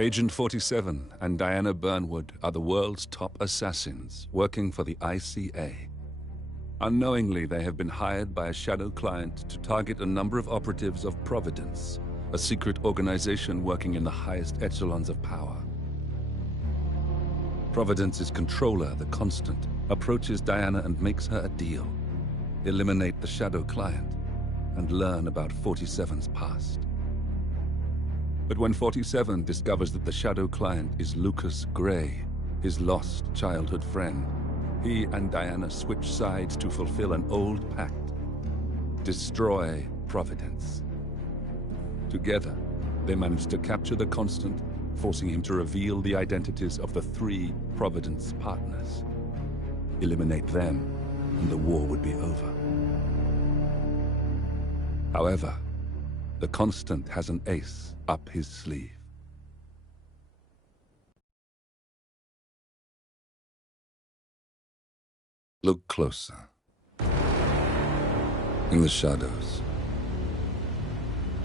Agent 47 and Diana Burnwood are the world's top assassins working for the ICA. Unknowingly, they have been hired by a shadow client to target a number of operatives of Providence, a secret organization working in the highest echelons of power. Providence's controller, the Constant, approaches Diana and makes her a deal. Eliminate the shadow client and learn about 47's past. But when 47 discovers that the shadow client is Lucas Gray, his lost childhood friend, he and Diana switch sides to fulfill an old pact: destroy Providence. Together, they manage to capture the Constant, forcing him to reveal the identities of the 3 Providence partners. Eliminate them, and the war would be over. However, the Constant has an ace up his sleeve. Look closer. In the shadows.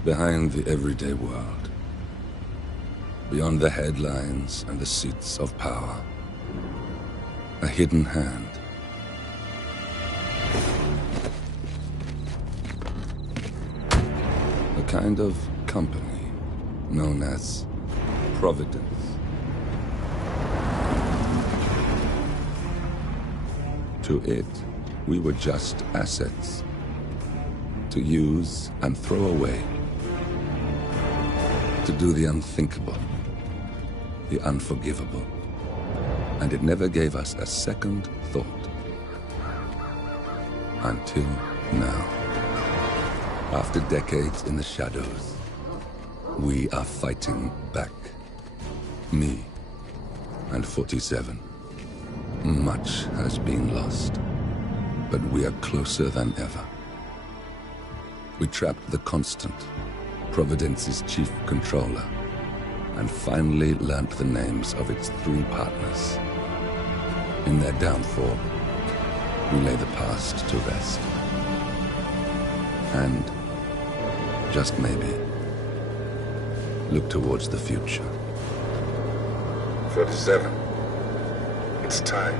Behind the everyday world. Beyond the headlines and the seats of power. A hidden hand. A kind of company known as Providence. To it, we were just assets. To use and throw away. To do the unthinkable. The unforgivable. And it never gave us a second thought. Until now. After decades in the shadows, we are fighting back. Me and 47. Much has been lost, but we are closer than ever. We trapped the Constant, Providence's chief controller, and finally learnt the names of its 3 partners. In their downfall, we lay the past to rest. And, just maybe, look towards the future. 47. It's time.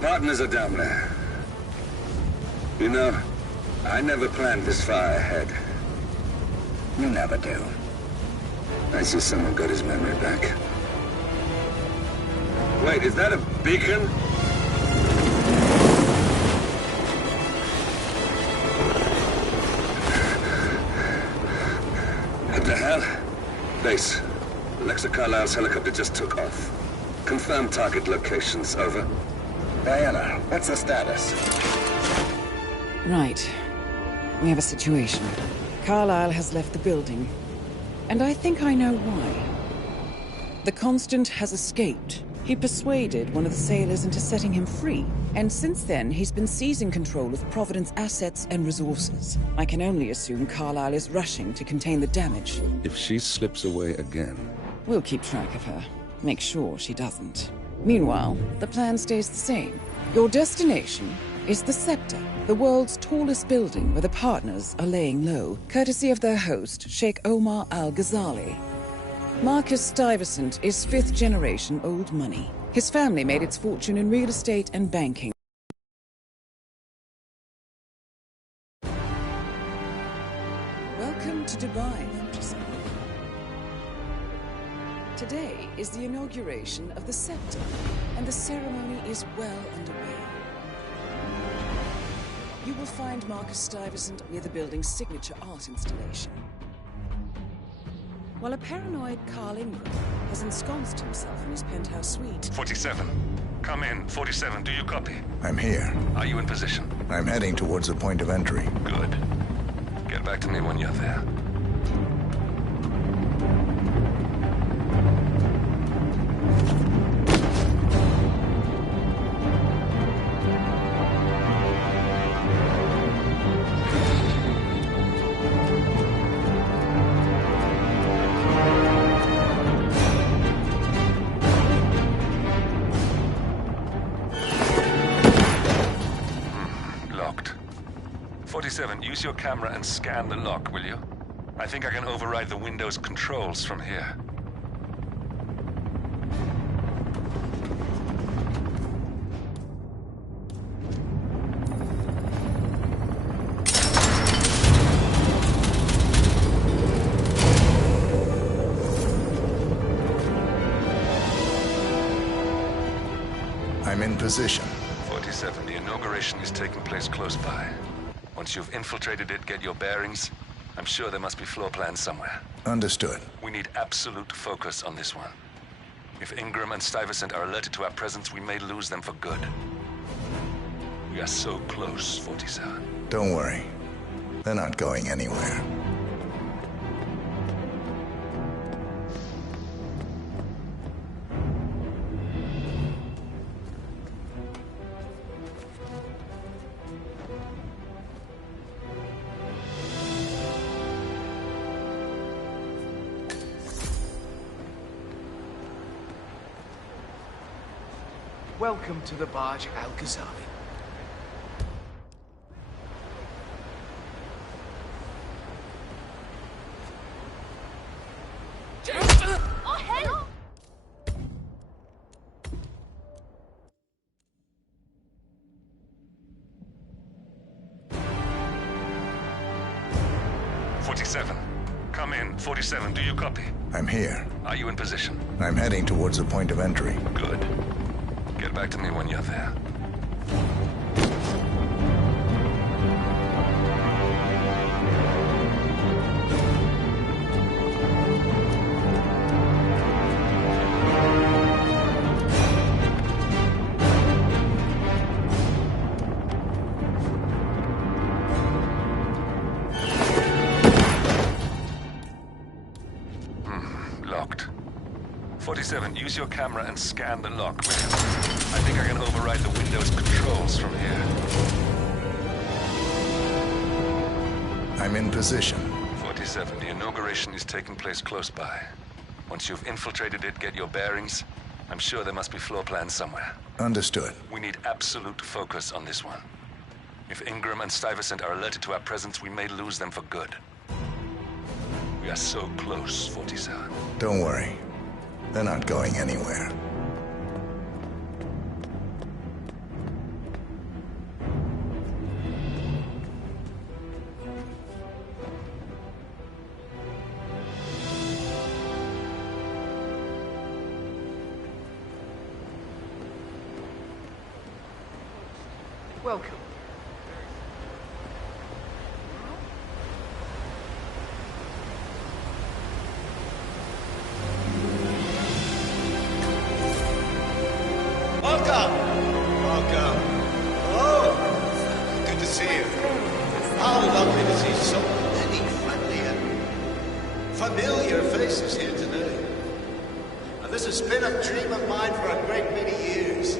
Partners are down there. You know, I never planned this far ahead. You never do. I see someone got his memory back. Wait, is that a beacon? What the hell? Base. Alexa Carlisle's helicopter just took off. Confirm target locations, over. Diana, what's the status? Right. We have a situation. Carlisle has left the building. And I think I know why. The Constant has escaped. He persuaded one of the sailors into setting him free. And since then, he's been seizing control of Providence assets and resources. I can only assume Carlisle is rushing to contain the damage. If she slips away again... We'll keep track of her. Make sure she doesn't. Meanwhile, the plan stays the same. Your destination is the Scepter, the world's tallest building where the partners are laying low, courtesy of their host, Sheikh Omar Al-Ghazali. Marcus Stuyvesant is 5th-generation old money. His family made its fortune in real estate and banking. Welcome to Dubai, 47. Today is the inauguration of the Scepter, and the ceremony is well underway. You will find Marcus Stuyvesant near the building's signature art installation. While a paranoid Carl Ingram has ensconced himself in his penthouse suite. 47. Come in. 47, do you copy? I'm here. Are you in position? I'm heading towards the point of entry. Good. Get back to me when you're there. Locked. 47, use your camera and scan the lock, will you? I think I can override the Windows controls from here. I'm in position. 47, the inauguration is taking place close by. Once you've infiltrated it, get your bearings. I'm sure there must be floor plans somewhere. Understood. We need absolute focus on this one. If Ingram and Stuyvesant are alerted to our presence, we may lose them for good. We are so close, 47. Don't worry. They're not going anywhere. Welcome to the barge Al-Ghazali. Oh, hell! "47, come in. 47, do you copy? I'm here. Are you in position? I'm heading towards the point of entry. Good. Get back to me when you're there. Locked. 47, use your camera and scan the lock, will you? I think I can override the Windows controls from here. I'm in position. 47, the inauguration is taking place close by. Once you've infiltrated it, get your bearings. I'm sure there must be floor plans somewhere. Understood. We need absolute focus on this one. If Ingram and Stuyvesant are alerted to our presence, we may lose them for good. We are so close, 47. Don't worry. They're not going anywhere. Welcome. Welcome! Welcome. Oh, good to see you. How lovely to see so many friendly and familiar faces here today. Now, this has been a dream of mine for a great many years.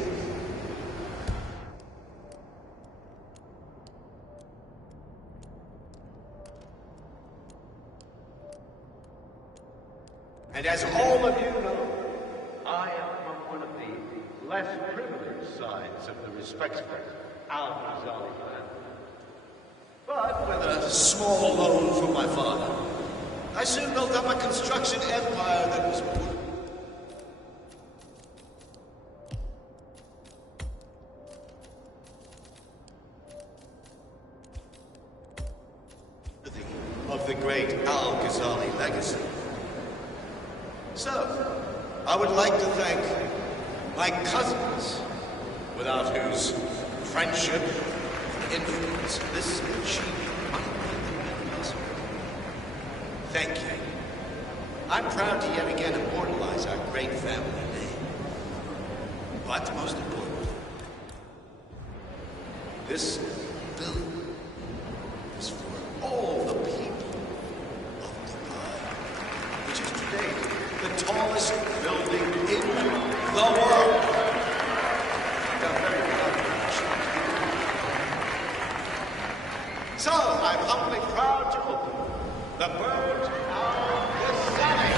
And as all of you know, I am from one of the less privileged sides of the respectable Al-Ghazali family. But with a small loan from my father, I soon built up a construction empire that was worthy of the great Al-Ghazali legacy. So, I would like to thank my cousins, without whose friendship and influence this achievement might not be possible. Thank you. I'm proud to yet again immortalize our great family name. But most importantly, this building is for all the people of Dubai, which is today the tallest building in the world. You're very welcome. So, I'm humbly proud to open the Burj Al-Ghazali.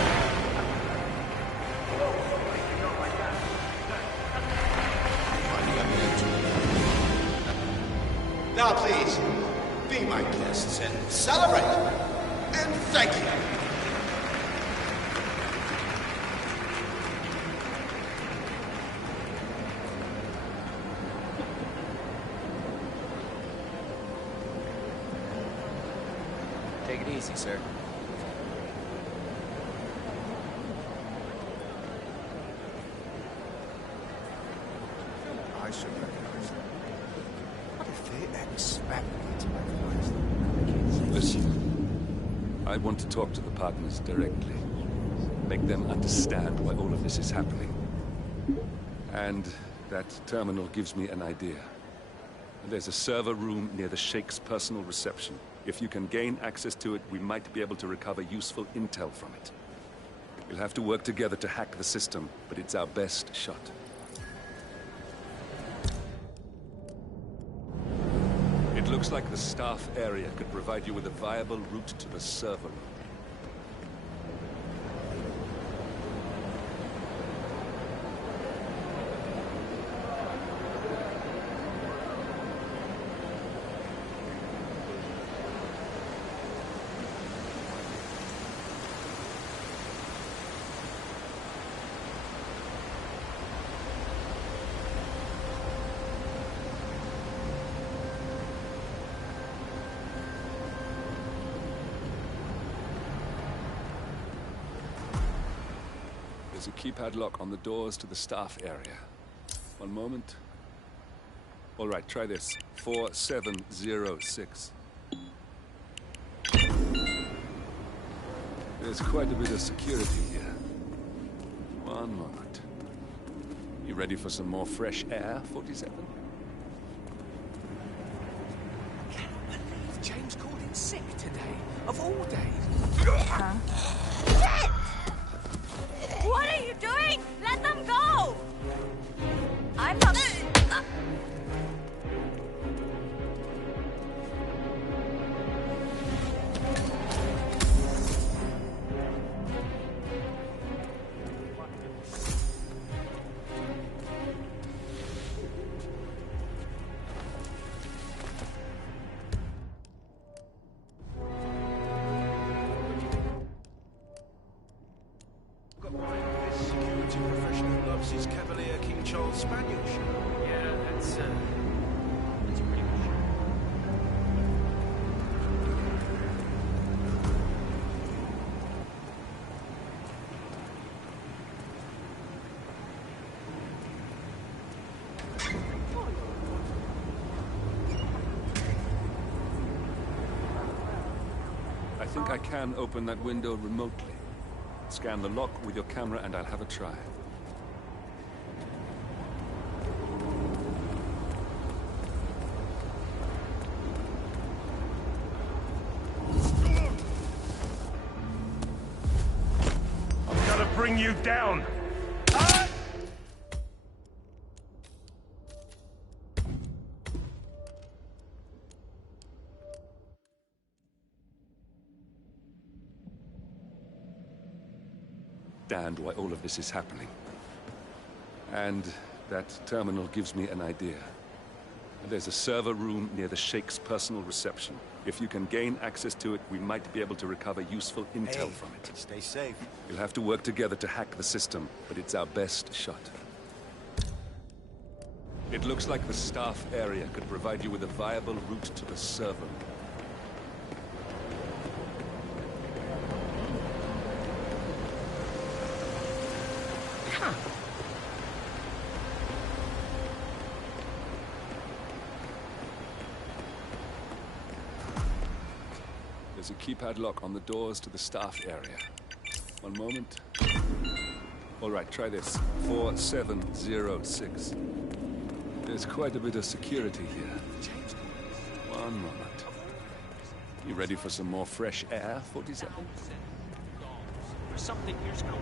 Now please, be my guests and celebrate. And thank you. Take it easy, sir. I should recognize them. What if they expect me to recognize them? Listen, I want to talk to the partners directly. Make them understand why all of this is happening. And that terminal gives me an idea. There's a server room near the Sheikh's personal reception. If you can gain access to it, we might be able to recover useful intel from it. We'll have to work together to hack the system, but it's our best shot. It looks like the staff area could provide you with a viable route to the server room. There's a keypad lock on the doors to the staff area. One moment. All right, try this. 4706. There's quite a bit of security here. One moment. You ready for some more fresh air, 47? I can't believe James called in sick today. Of all days. What are you doing? Let them go! I'm not... This security professional loves his Cavalier King Charles Spaniel shirt. Yeah, that's pretty much. I think I can open that window remotely. Scan the lock with your camera and I'll have a try. I'm gonna bring you down! Understand why all of this is happening. And that terminal gives me an idea. There's a server room near the Sheikh's personal reception. If you can gain access to it, we might be able to recover useful intel from it. Stay safe. We'll have to work together to hack the system, but it's our best shot. It looks like the staff area could provide you with a viable route to the server room. There's a keypad lock on the doors to the staff area. One moment. All right, try this. 4706. There's quite a bit of security here. One moment. You ready for some more fresh air, 47? There's something here's going on.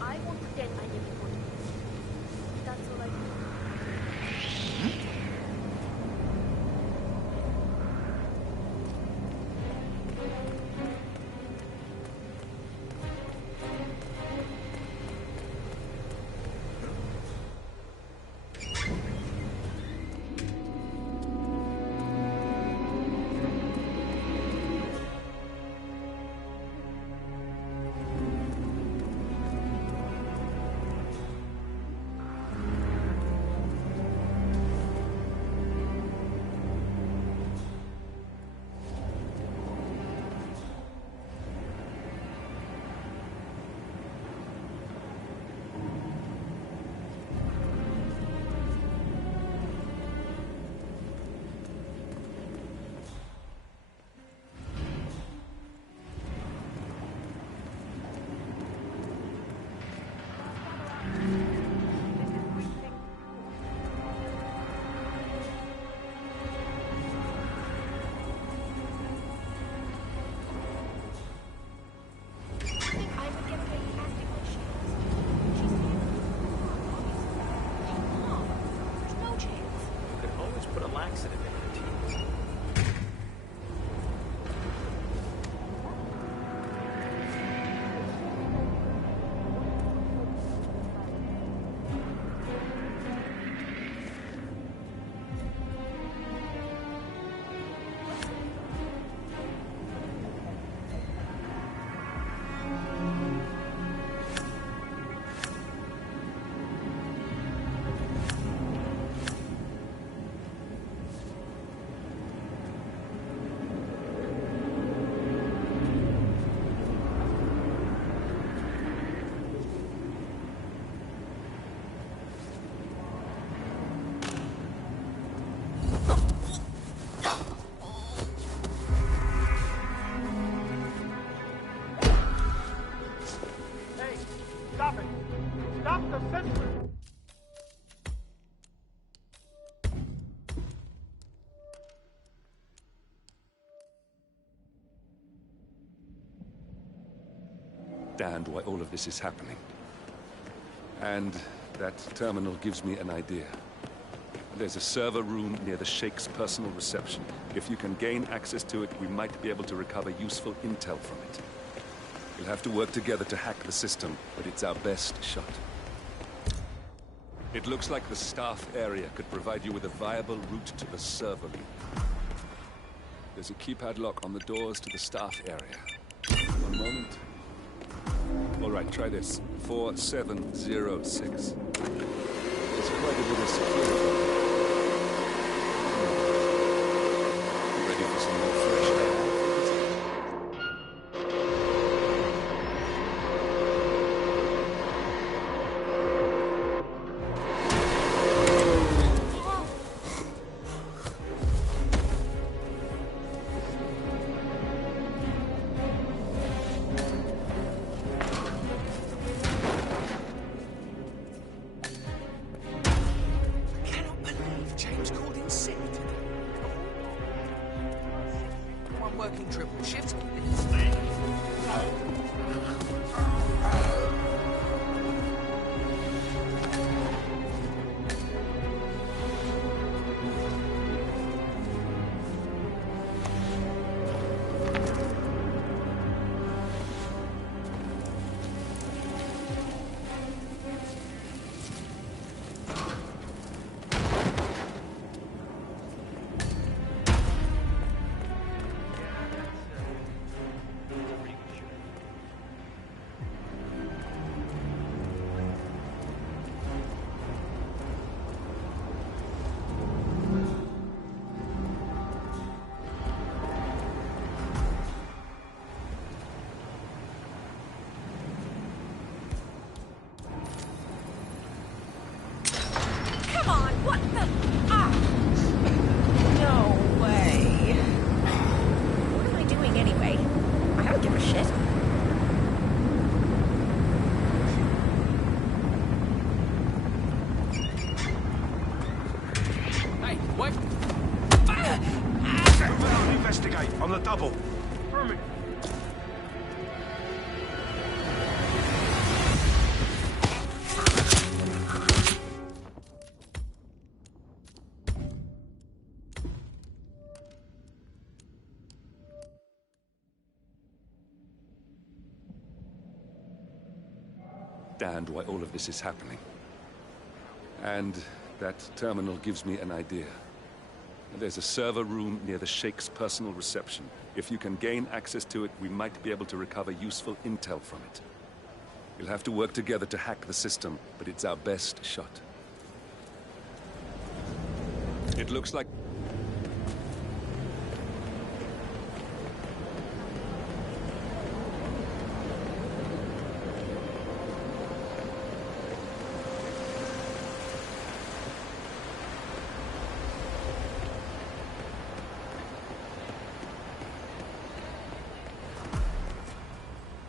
I won't pretend I need to go to this. That's all I do. Stop the sentry! Understand why all of this is happening. And that terminal gives me an idea. There's a server room near the Sheikh's personal reception. If you can gain access to it, we might be able to recover useful intel from it. We'll have to work together to hack the system, but it's our best shot. It looks like the staff area could provide you with a viable route to the server room. There's a keypad lock on the doors to the staff area. One moment. All right, try this. 4706. There's quite a bit of security. You ready for some more fresh air? On the double. Affirming. Understand why all of this is happening. And that terminal gives me an idea. There's a server room near the Sheikh's personal reception. If you can gain access to it, we might be able to recover useful intel from it. We'll have to work together to hack the system, but it's our best shot. It looks like...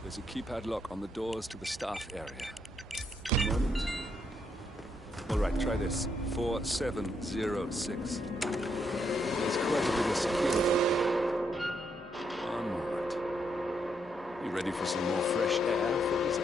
There's a keypad lock on the doors to the staff area. One moment. All right, try this. 4706. There's quite a bit of security. One moment. You ready for some more fresh air, Fraser?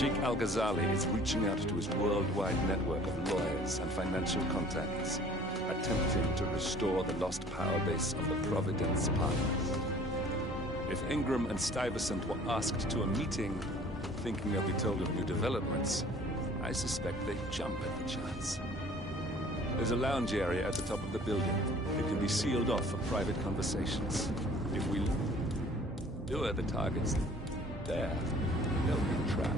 Sheikh Al-Ghazali is reaching out to his worldwide network of lawyers and financial contacts, attempting to restore the lost power base of the Providence partners. If Ingram and Stuyvesant were asked to a meeting, thinking they'll be told of new developments, I suspect they'd jump at the chance. There's a lounge area at the top of the building. It can be sealed off for private conversations. If we lure the targets there, they'll be trapped.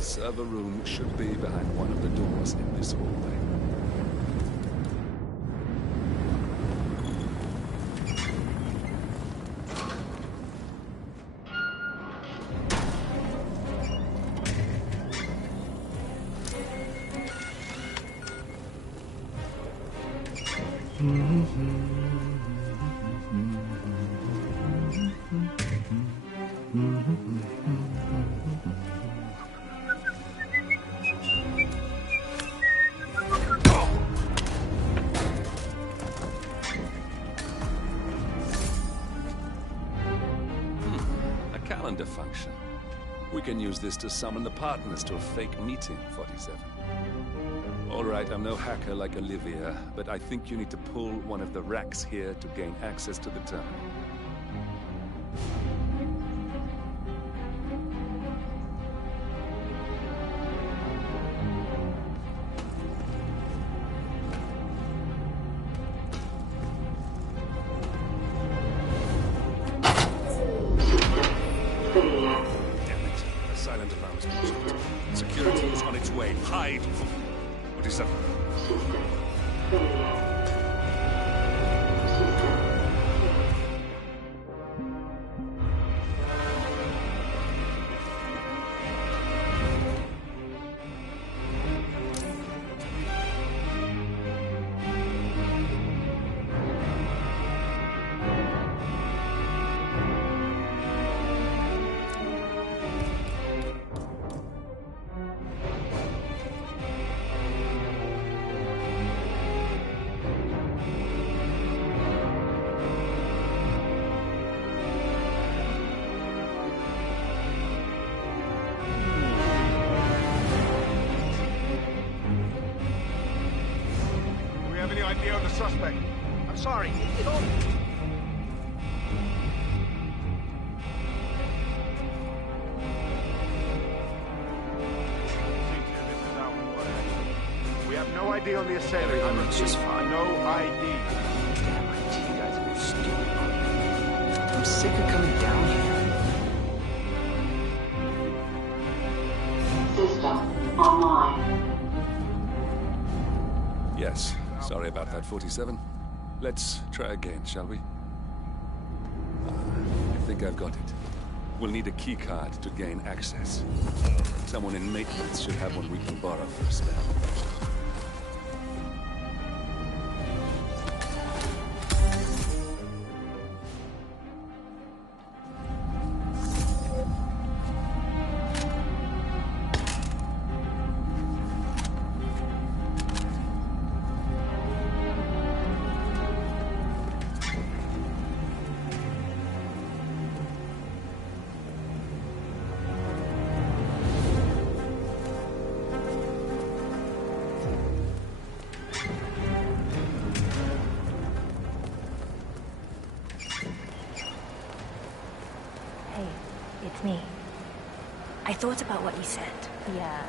Server room should be behind one of the doors in this hallway. Calendar function. We can use this to summon the partners to a fake meeting, 47. All right, I'm no hacker like Olivia, but I think you need to pull one of the racks here to gain access to the terminal. Security is on its way. Hide. What is that? Any idea of the suspect? I'm sorry, it all... We have no ID on the assailant. Everything's just fine. No ID. Damn IT guys are stupid. I'm sick of coming down here. System online. Yes. Sorry about that, 47. Let's try again, shall we? I think I've got it. We'll need a key card to gain access. Someone in maintenance should have one we can borrow for a spell. me. I thought about what you said. Yeah.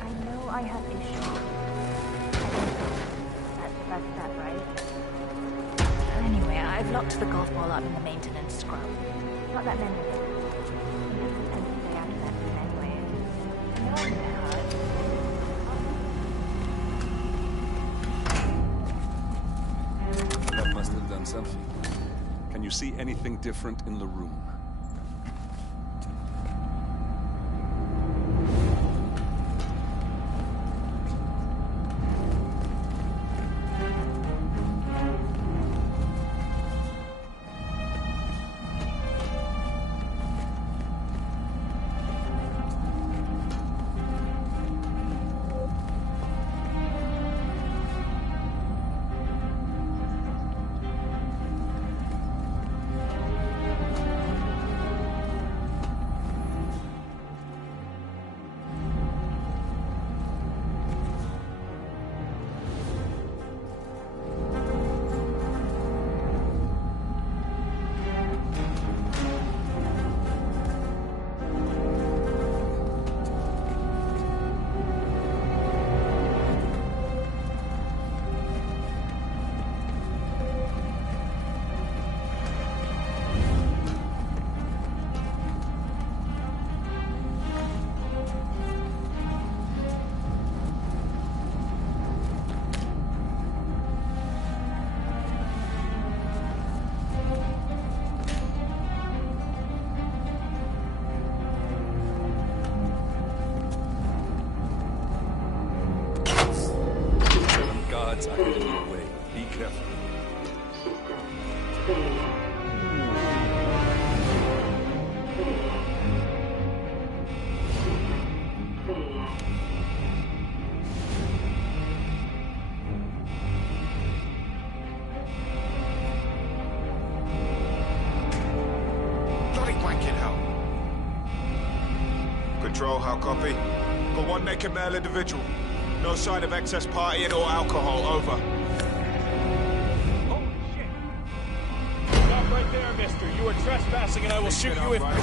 I know I have issues. That's that, right? Anyway, I've locked the golf ball up in the maintenance scrub. Not that many. Every day after that, anyway. I know I'm gonna hurt. That must have done something. Can you see anything different in the room? Guards are heading your way. Be careful. Bloody blanket hell. Control, how copy? Got one naked male individual. No sign of excess partying or alcohol, over. Holy shit! Stop right there, mister. You are trespassing and I will shoot you if... Right.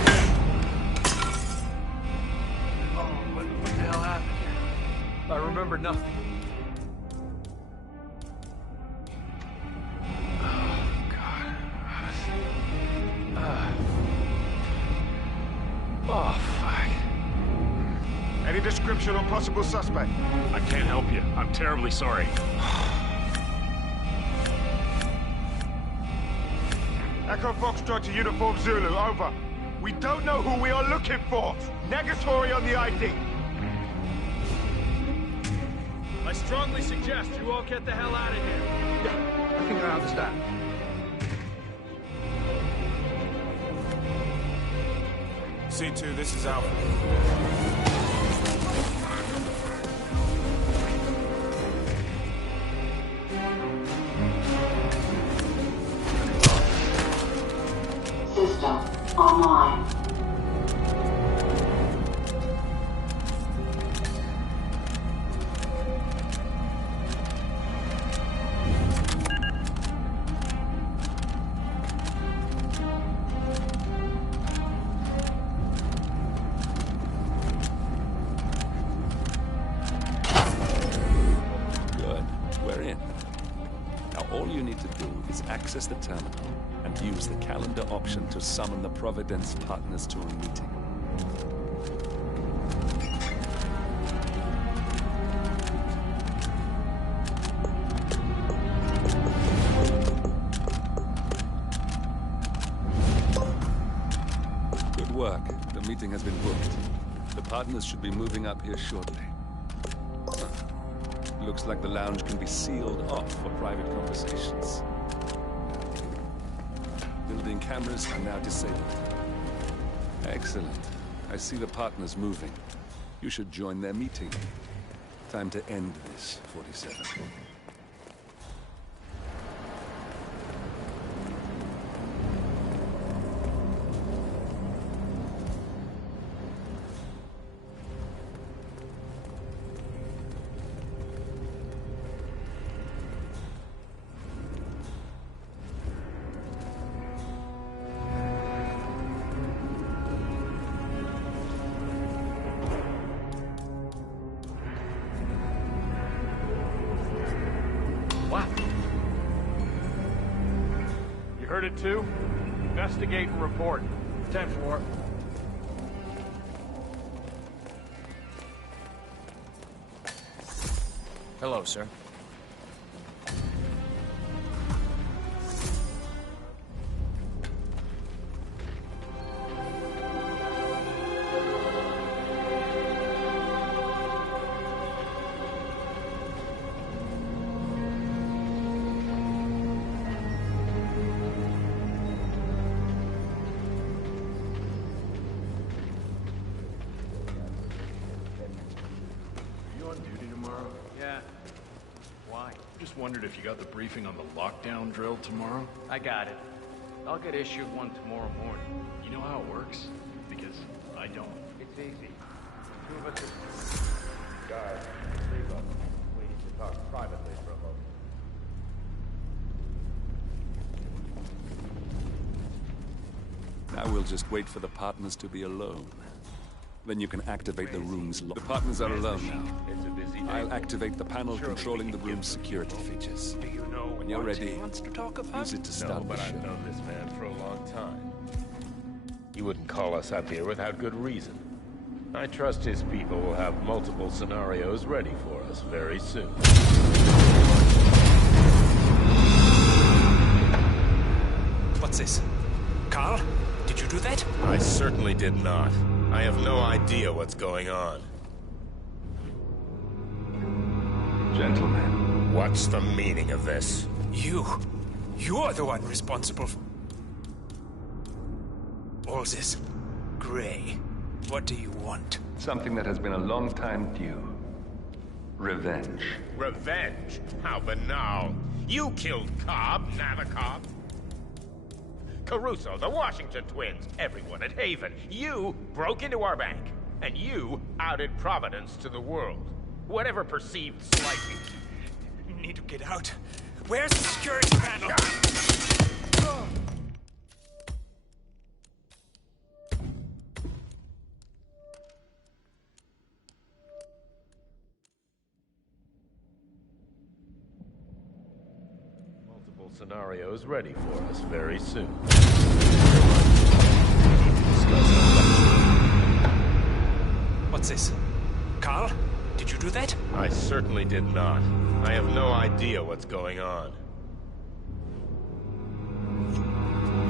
Oh, what the hell happened here? I remember nothing. Oh, God. Oh, fuck. Any description on possible suspect? I can't help you. I'm terribly sorry. Echo Foxtrot to Uniform Zulu, over. We don't know who we are looking for. Negatory on the ID. I strongly suggest you all get the hell out of here. Yeah, I think I understand. C2, this is Alpha. System online. Good. We're in. Now all you need to do is access the terminal and use the calendar option to summon the Providence partners to a meeting. Good work. The meeting has been booked. The partners should be moving up here shortly. Looks like the lounge can be sealed off for private conversations. Building cameras are now disabled. Excellent. I see the partners moving. You should join their meeting. Time to end this, 47. Heard it too? Investigate and report. 10-4. Hello, sir. Wondered if you got the briefing on the lockdown drill tomorrow? I got it. I'll get issued one tomorrow morning. You know how it works? Because I don't. It's easy. Two of us Guys, leave us. We need to talk privately for a moment. Now we'll just wait for the partners to be alone. Then you can activate the room's lock. The partners are alone now. It's a busy day. I'll activate the panel controlling the room's security features. Do you know When you're what ready, he wants to talk about? use it to start No, but the show. I've known this man for a long time. He wouldn't call us up here without good reason. I trust his people will have multiple scenarios ready for us very soon. What's this? Carl? Did you do that? I certainly did not. I have no idea what's going on. Gentlemen. What's the meaning of this? You're the one responsible for all this. Gray, what do you want? Something that has been a long time due. Revenge. Revenge? How banal. You killed Cobb, Navikov, Caruso, the Washington twins, everyone at Haven. You broke into our bank, and you outed Providence to the world. Whatever perceived slight... Need to get out. Where's the security panel? Multiple scenarios ready for us very soon. What's this? Carl? Did you do that? I certainly did not. I have no idea what's going on.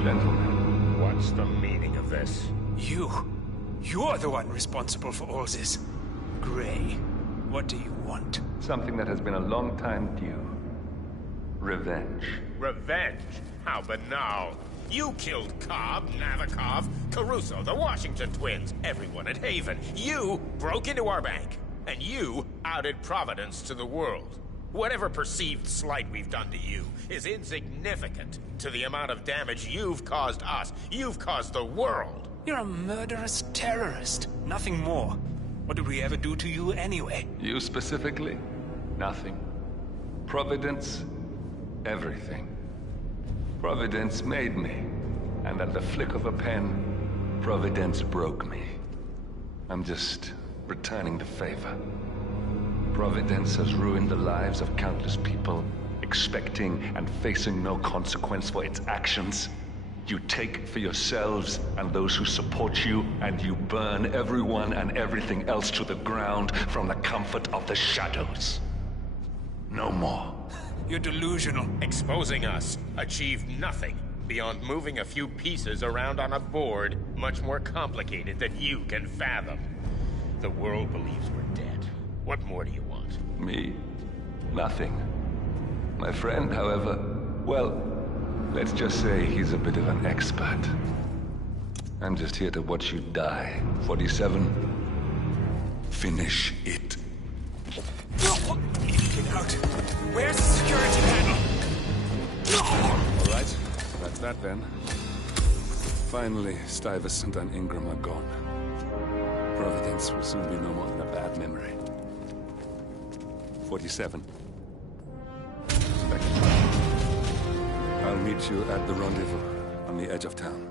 Gentlemen. What's the meaning of this? You're the one responsible for all this. Gray, what do you want? Something that has been a long time due. Revenge. Revenge? How banal. You killed Cobb, Navikov, Caruso, the Washington twins, everyone at Haven. You broke into our bank, and you outed Providence to the world. Whatever perceived slight we've done to you is insignificant to the amount of damage you've caused us. You've caused the world. You're a murderous terrorist. Nothing more. What did we ever do to you anyway? You specifically? Nothing. Providence? Everything. Providence made me, and at the flick of a pen, Providence broke me. I'm just returning the favor. Providence has ruined the lives of countless people, expecting and facing no consequence for its actions. You take for yourselves and those who support you, and you burn everyone and everything else to the ground from the comfort of the shadows. No more. You're delusional. Exposing us achieved nothing beyond moving a few pieces around on a board much more complicated than you can fathom. The world believes we're dead. What more do you want? Me? Nothing. My friend, however, well, let's just say he's a bit of an expert. I'm just here to watch you die. 47. Finish it. Get out. Where's the security panel? All right, that's that then. Finally, Stuyvesant and Ingram are gone. Providence will soon be no more than a bad memory. 47. I'll meet you at the rendezvous on the edge of town.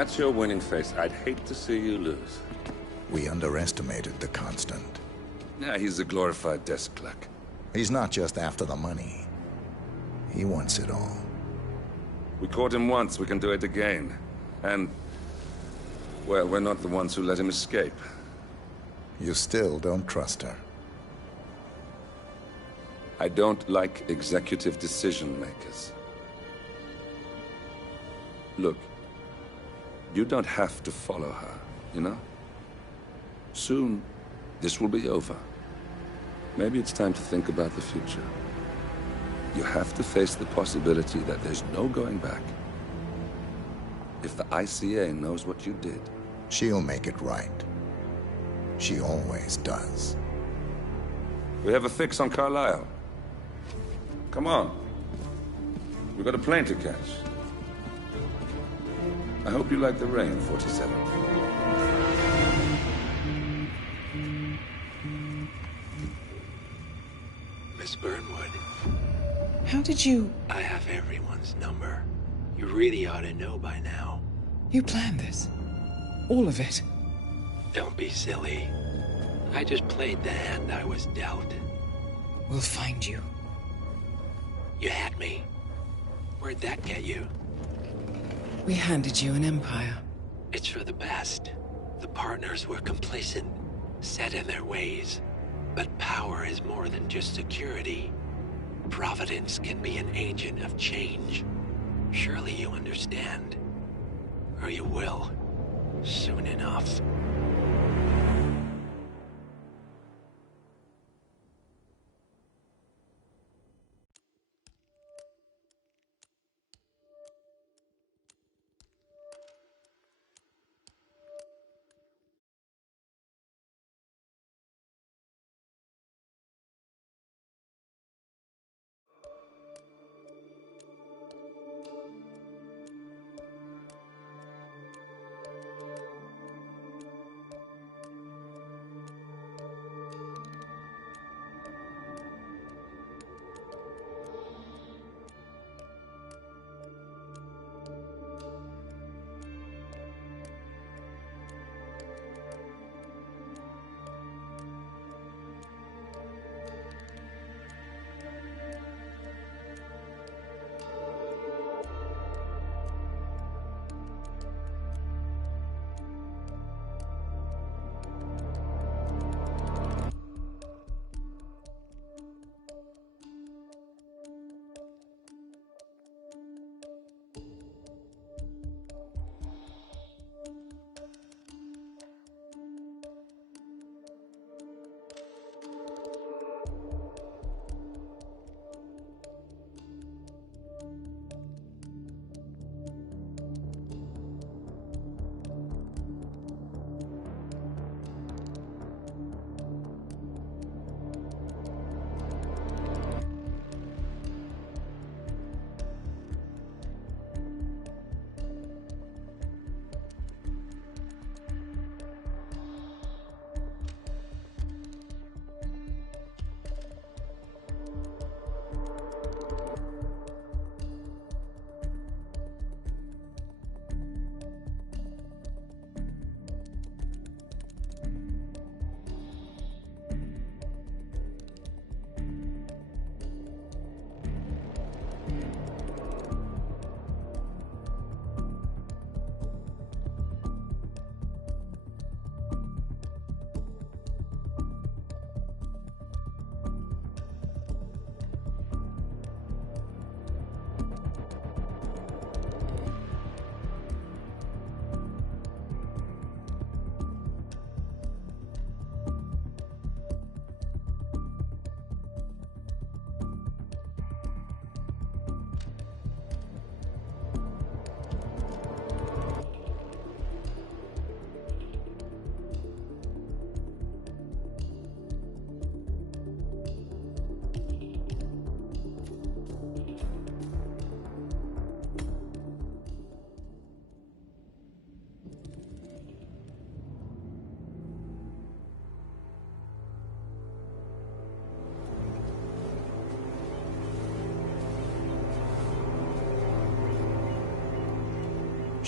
That's your winning face. I'd hate to see you lose. We underestimated the Constant. Yeah, he's a glorified desk clerk. He's not just after the money. He wants it all. We caught him once, we can do it again. And, well, we're not the ones who let him escape. You still don't trust her. I don't like executive decision makers. Look, you don't have to follow her, you know? Soon, this will be over. Maybe it's time to think about the future. You have to face the possibility that there's no going back. If the ICA knows what you did... She'll make it right. She always does. We have a fix on Carlisle. Come on. We've got a plane to catch. I hope you like the rain, 47. Miss Burnwood. How did you... I have everyone's number. You really ought to know by now. You planned this? All of it? Don't be silly. I just played the hand I was dealt. We'll find you. You had me. Where'd that get you? We handed you an empire. It's for the best. The partners were complacent, set in their ways. But power is more than just security. Providence can be an agent of change. Surely you understand. Or you will. Soon enough.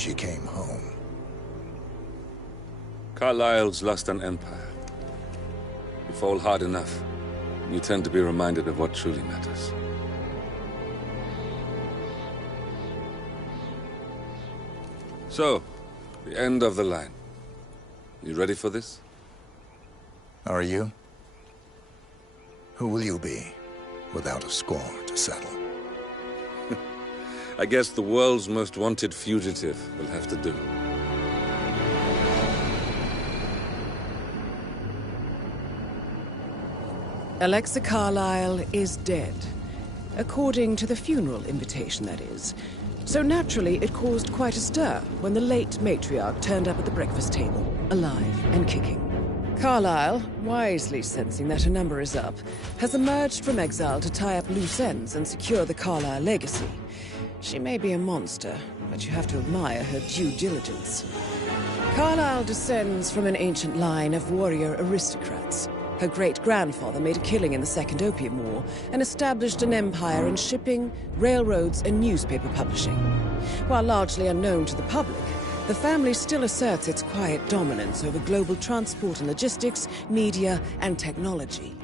She came home. Carlyle's lost an empire. You fall hard enough, you tend to be reminded of what truly matters. So, the end of the line. You ready for this? Are you? Who will you be, without a score to settle? I guess the world's most wanted fugitive will have to do. Alexa Carlyle is dead. According to the funeral invitation, that is. So naturally, it caused quite a stir when the late matriarch turned up at the breakfast table, alive and kicking. Carlyle, wisely sensing that her number is up, has emerged from exile to tie up loose ends and secure the Carlyle legacy. She may be a monster, but you have to admire her due diligence. Carlyle descends from an ancient line of warrior aristocrats. Her great-grandfather made a killing in the Second Opium War and established an empire in shipping, railroads, and newspaper publishing. While largely unknown to the public, the family still asserts its quiet dominance over global transport and logistics, media, and technology.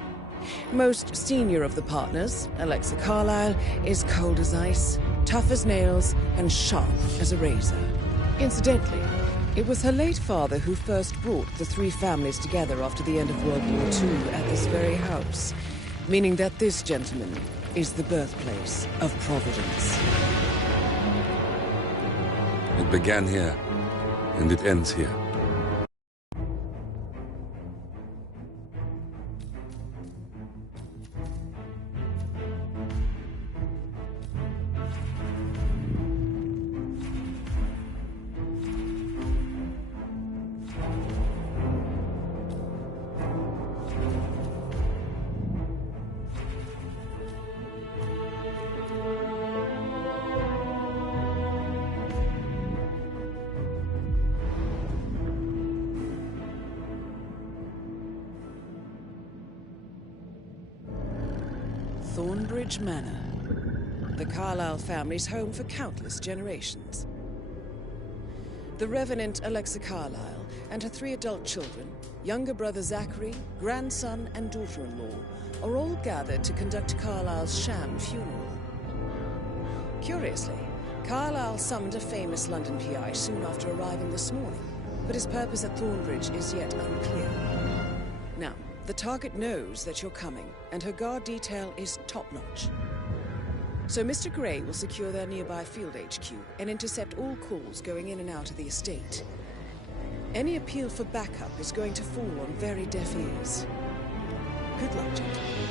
Most senior of the partners, Alexa Carlyle, is cold as ice, tough as nails, and sharp as a razor. Incidentally, it was her late father who first brought the three families together after the end of World War II at this very house, meaning that this gentleman is the birthplace of Providence. It began here, and it ends here. Thornbridge Manor, the Carlyle family's home for countless generations. The Revenant Alexa Carlyle and her 3 adult children, younger brother Zachary, grandson, and daughter-in-law, are all gathered to conduct Carlyle's sham funeral. Curiously, Carlyle summoned a famous London PI soon after arriving this morning, but his purpose at Thornbridge is yet unclear. Now, the target knows that you're coming, and her guard detail is top-notch. So Mr. Gray will secure their nearby field HQ and intercept all calls going in and out of the estate. Any appeal for backup is going to fall on very deaf ears. Good luck, gentlemen.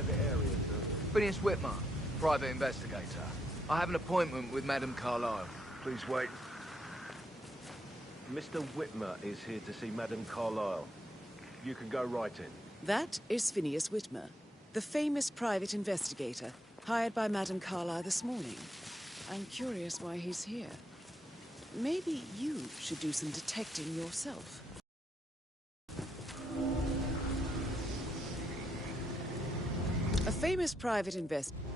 private area, sir. Phineas Whitmer, private investigator. I have an appointment with Madame Carlyle. Please wait. Mr. Whitmer is here to see Madame Carlyle. You can go right in. That is Phineas Whitmer, the famous private investigator hired by Madame Carlyle this morning. I'm curious why he's here. Maybe you should do some detecting yourself. A famous private investigator.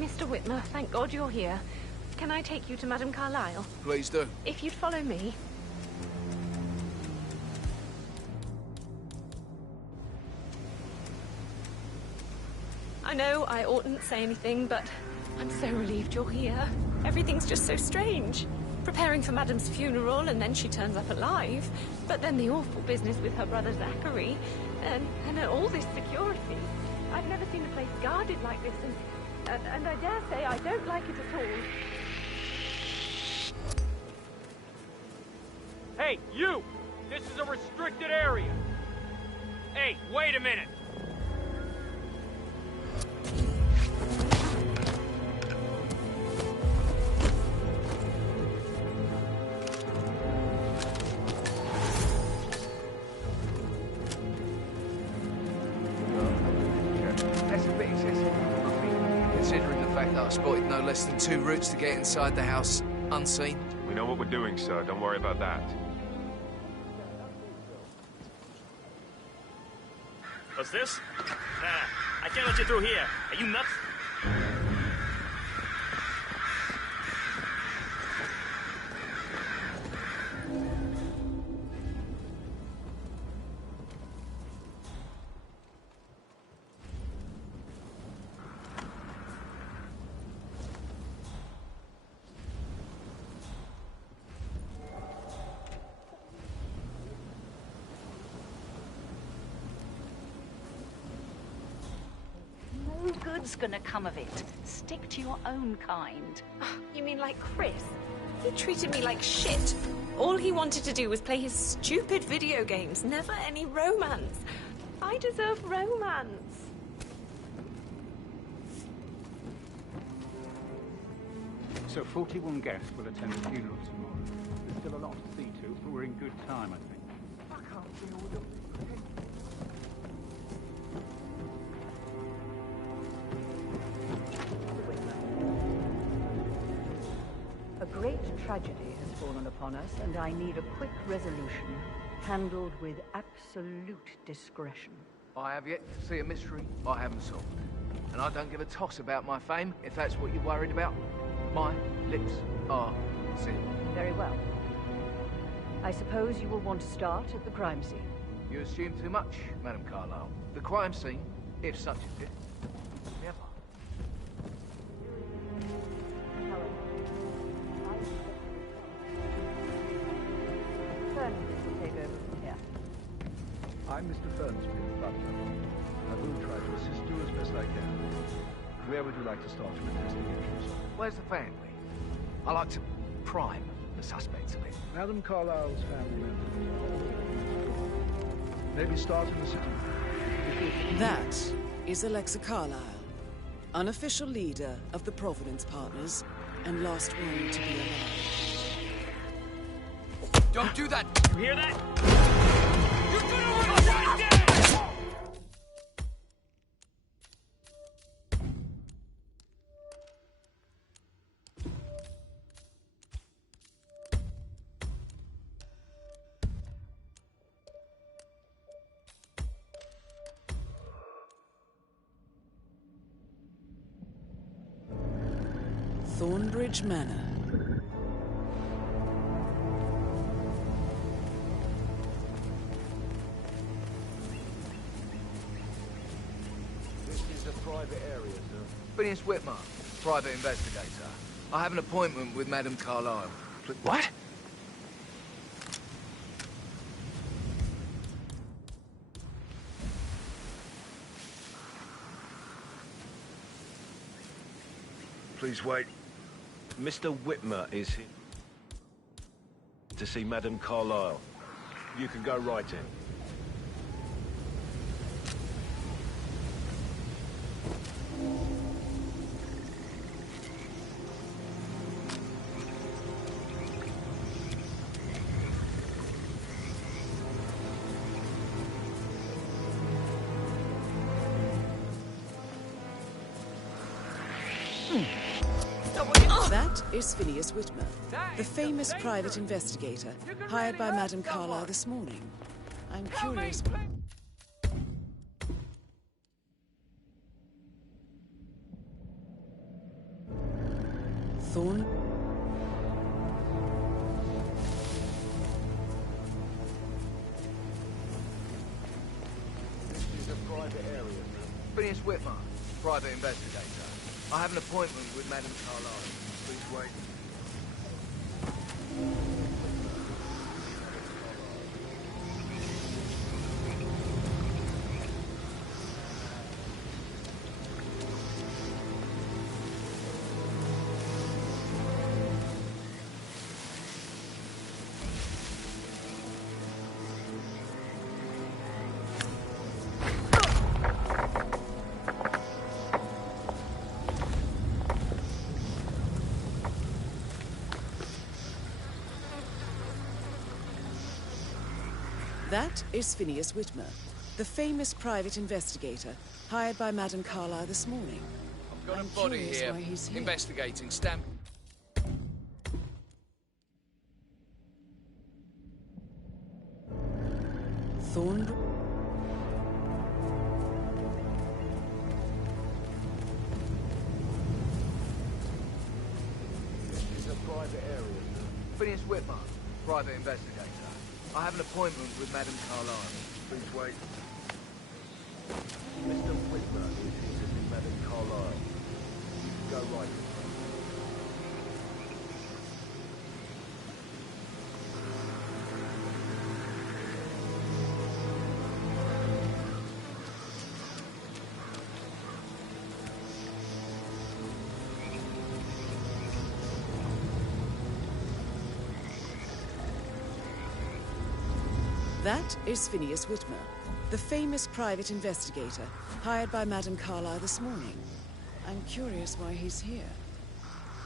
Mr. Whitmer, thank God you're here. Can I take you to Madame Carlyle? Please do. If you'd follow me. I know I oughtn't say anything, but I'm so relieved you're here. Everything's just so strange. Preparing for Madame's funeral, and then she turns up alive. But then the awful business with her brother Zachary, and all this security. I've never seen a place guarded like this, and I dare say I don't like it at all. Hey, you! This is a restricted area! Hey, wait a minute! That's a bit excessive, considering the fact that I spotted no less than 2 routes to get inside the house unseen. We know what we're doing, sir. Don't worry about that. What's this? Nah, I can't let you through here. Are you nuts? No good's gonna come of it. Stick to your own kind. You mean like Chris? He treated me like shit. All he wanted to do was play his stupid video games, never any romance. I deserve romance. So 41 guests will attend the funeral tomorrow. There's still a lot to see to, but we're in good time, I think. I can't deal with it. A great tragedy has fallen upon us, and I need a quick resolution, handled with absolute discretion. I have yet to see a mystery I haven't solved. And I don't give a toss about my fame, if that's what you're worried about. My lips are sealed. Very well. I suppose you will want to start at the crime scene. You assume too much, Madame Carlyle. The crime scene, if such a thing, never. Ferns will take over from here. I'm Mr. Fernsby, the butler. I will try to assist you as best I can. Where would you like to start your investigations? Where's the family? I like to prime the suspects a bit. Madame Carlyle's family members. Maybe start in the city. That is Alexa Carlyle, unofficial leader of the Providence Partners and last one to be alive. Don't do that! You hear that? You're gonna run right there! Thornbridge Manor. This is a private area, sir. Phineas Whitmer, private investigator. I have an appointment with Madame Carlyle. What? Please wait. Mr. Whitmer is here to see Madame Carlyle. You can go right in. That is Phineas Whitmer, the famous private investigator hired by Madame Carlyle this morning. I'm curious. Thorn? This is a private area, sir. Phineas Whitmer, private investigator. I have an appointment with Madame Carlyle. Please wait. That is Phineas Whitmer, the famous private investigator hired by Madame Carlyle this morning. I've got I'm a body curious here. why he's here. Investigating stamp. Thorn? This is a private area, sir. Phineas Whitmer, private investigator. I have an appointment with Madame Carlyle. Please wait. Mr. Whitmer is here to see Madame Carlyle. You can go right in. That is Phineas Whitmer, the famous private investigator hired by Madame Carlyle this morning. I'm curious why he's here.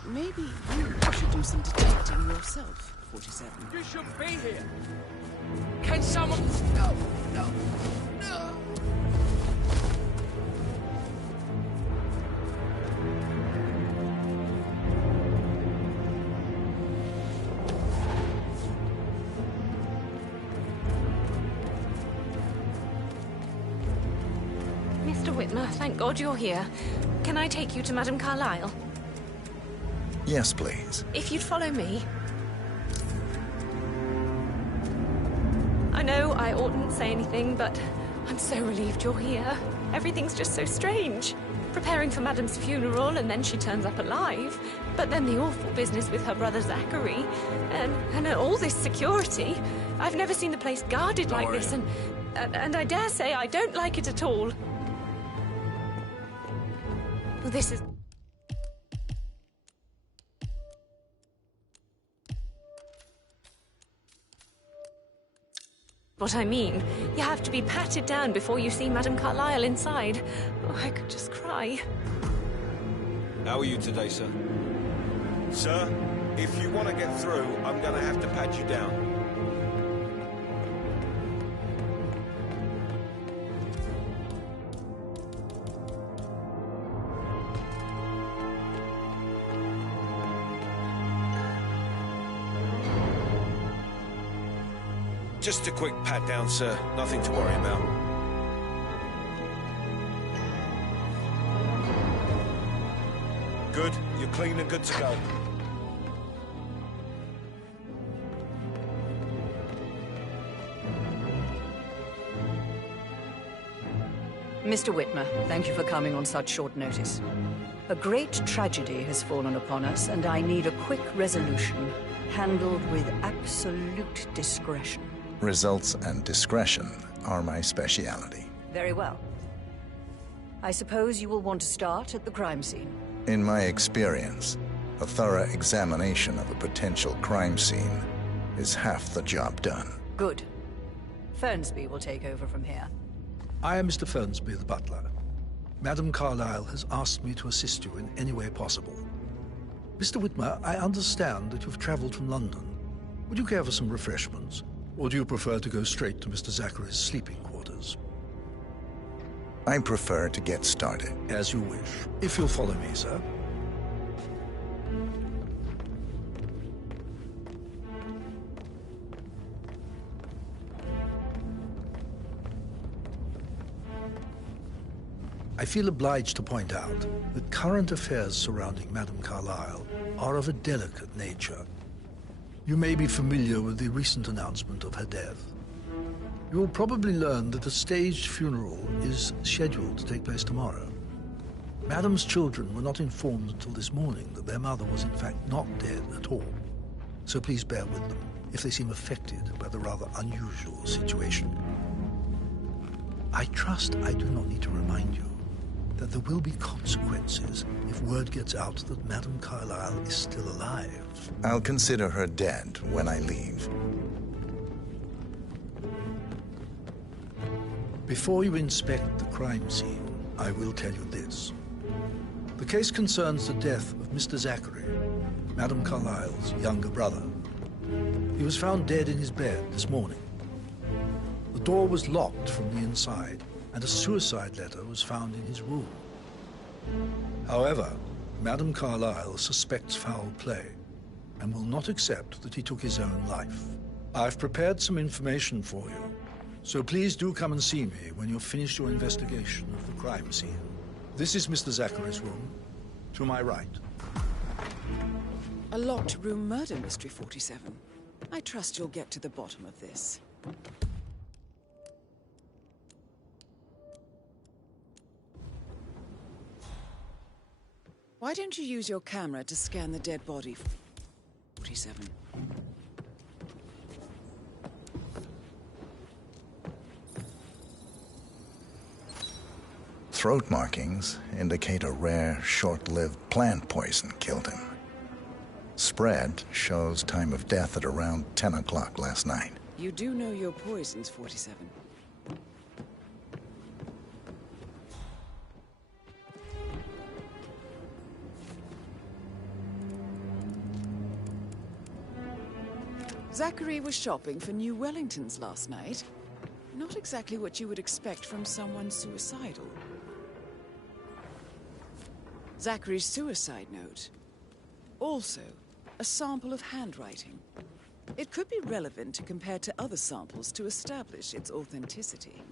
Maybe you should do some detecting yourself, 47. You shouldn't be here. Can someone... No, no, no. Mr. Whitmer, thank God you're here. Can I take you to Madame Carlyle? Yes, please. If you'd follow me. I know I oughtn't say anything, but I'm so relieved you're here. Everything's just so strange. Preparing for Madame's funeral, and then she turns up alive. But then the awful business with her brother Zachary. And all this security. I've never seen the place guarded like this, and I dare say I don't like it at all. This is... what I mean. You have to be patted down before you see Madame Carlyle inside. Oh, I could just cry. How are you today, sir? Sir, if you want to get through, I'm going to have to pat you down. Just a quick pat down, sir. Nothing to worry about. Good. You're clean and good to go. Mr. Whitmer, thank you for coming on such short notice. A great tragedy has fallen upon us, and I need a quick resolution, handled with absolute discretion. Results and discretion are my speciality. Very well. I suppose you will want to start at the crime scene. In my experience, a thorough examination of a potential crime scene is half the job done. Good. Fernsby will take over from here. I am Mr. Fernsby, the butler. Madam Carlyle has asked me to assist you in any way possible. Mr. Whitmer, I understand that you've traveled from London. Would you care for some refreshments? Or do you prefer to go straight to Mr. Zachary's sleeping quarters? I prefer to get started. As you wish. If you'll follow me, sir. I feel obliged to point out that current affairs surrounding Madame Carlyle are of a delicate nature. You may be familiar with the recent announcement of her death. You will probably learn that a staged funeral is scheduled to take place tomorrow. Madame's children were not informed until this morning that their mother was in fact not dead at all. So please bear with them if they seem affected by the rather unusual situation. I trust I do not need to remind you that there will be consequences if word gets out that Madame Carlyle is still alive. I'll consider her dead when I leave. Before you inspect the crime scene, I will tell you this. The case concerns the death of Mr. Zachary, Madame Carlyle's younger brother. He was found dead in his bed this morning. The door was locked from the inside, and a suicide letter was found in his room. However, Madame Carlyle suspects foul play and will not accept that he took his own life. I've prepared some information for you, so please do come and see me when you've finished your investigation of the crime scene. This is Mr. Zachary's room, to my right. A locked room murder mystery, 47. I trust you'll get to the bottom of this. Why don't you use your camera to scan the dead body, 47? Throat markings indicate a rare, short-lived plant poison killed him. Spread shows time of death at around 10 o'clock last night. You do know your poisons, 47. Zachary was shopping for new Wellingtons last night. Not exactly what you would expect from someone suicidal. Zachary's suicide note. Also, a sample of handwriting. It could be relevant to compare to other samples to establish its authenticity.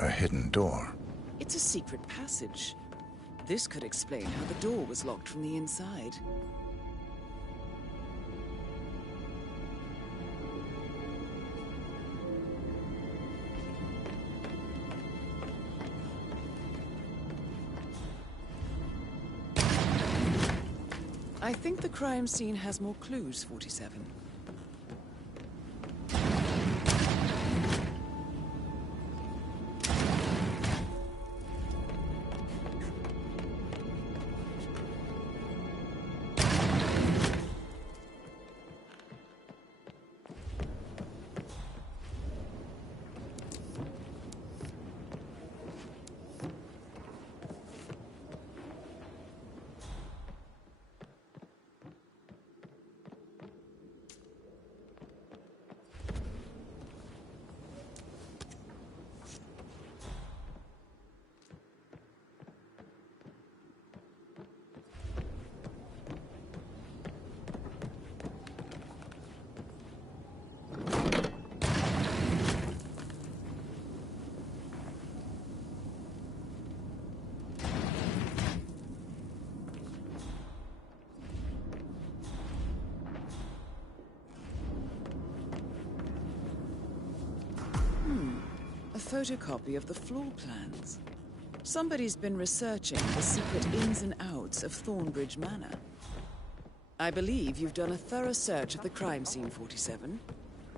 A hidden door. It's a secret passage. This could explain how the door was locked from the inside. I think the crime scene has more clues, 47. photocopy of the floor plans. Somebody's been researching the secret ins and outs of Thornbridge Manor. I believe you've done a thorough search of the crime scene, 47.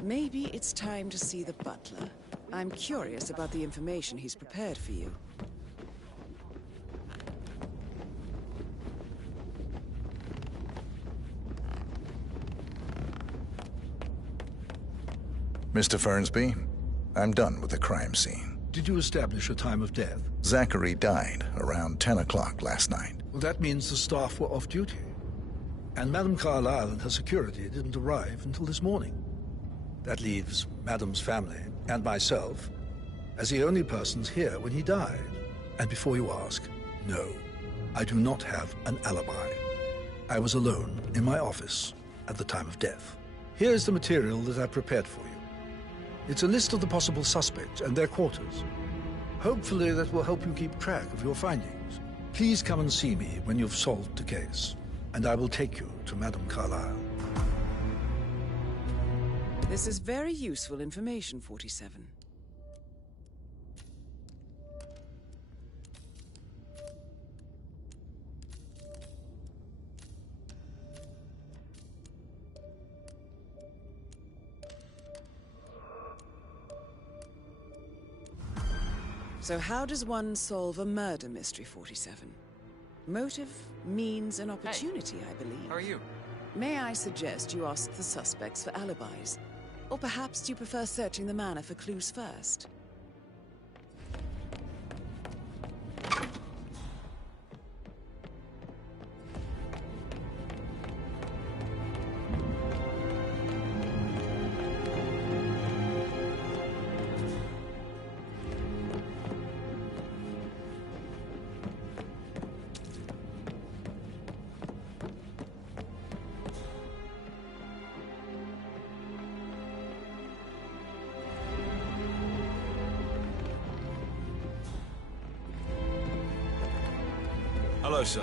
Maybe it's time to see the butler. I'm curious about the information he's prepared for you. Mr. Fernsby, I'm done with the crime scene. Did you establish a time of death? Zachary died around 10 o'clock last night. Well, that means the staff were off duty. And Madame Carlyle and her security didn't arrive until this morning. That leaves Madame's family and myself as the only persons here when he died. And before you ask, no, I do not have an alibi. I was alone in my office at the time of death. Here's the material that I prepared for you. It's a list of the possible suspects and their quarters. Hopefully that will help you keep track of your findings. Please come and see me when you've solved the case, and I will take you to Madame Carlyle. This is very useful information, 47. So how does one solve a murder mystery, 47? Motive, means, and opportunity, I believe. How are you? May I suggest you ask the suspects for alibis? Or perhaps you prefer searching the manor for clues first? Hello, sir.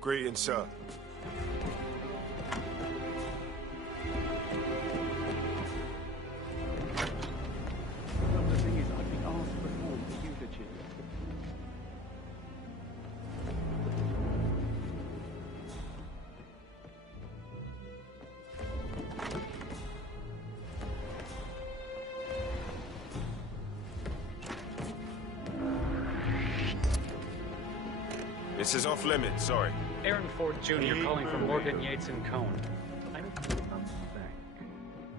Greetings, sir. The thing is, I've been asked before for eulogy. This is off limits, sorry. Aaron Ford Jr. calling from Morgan, Yates & Cohn. I need to put the money back.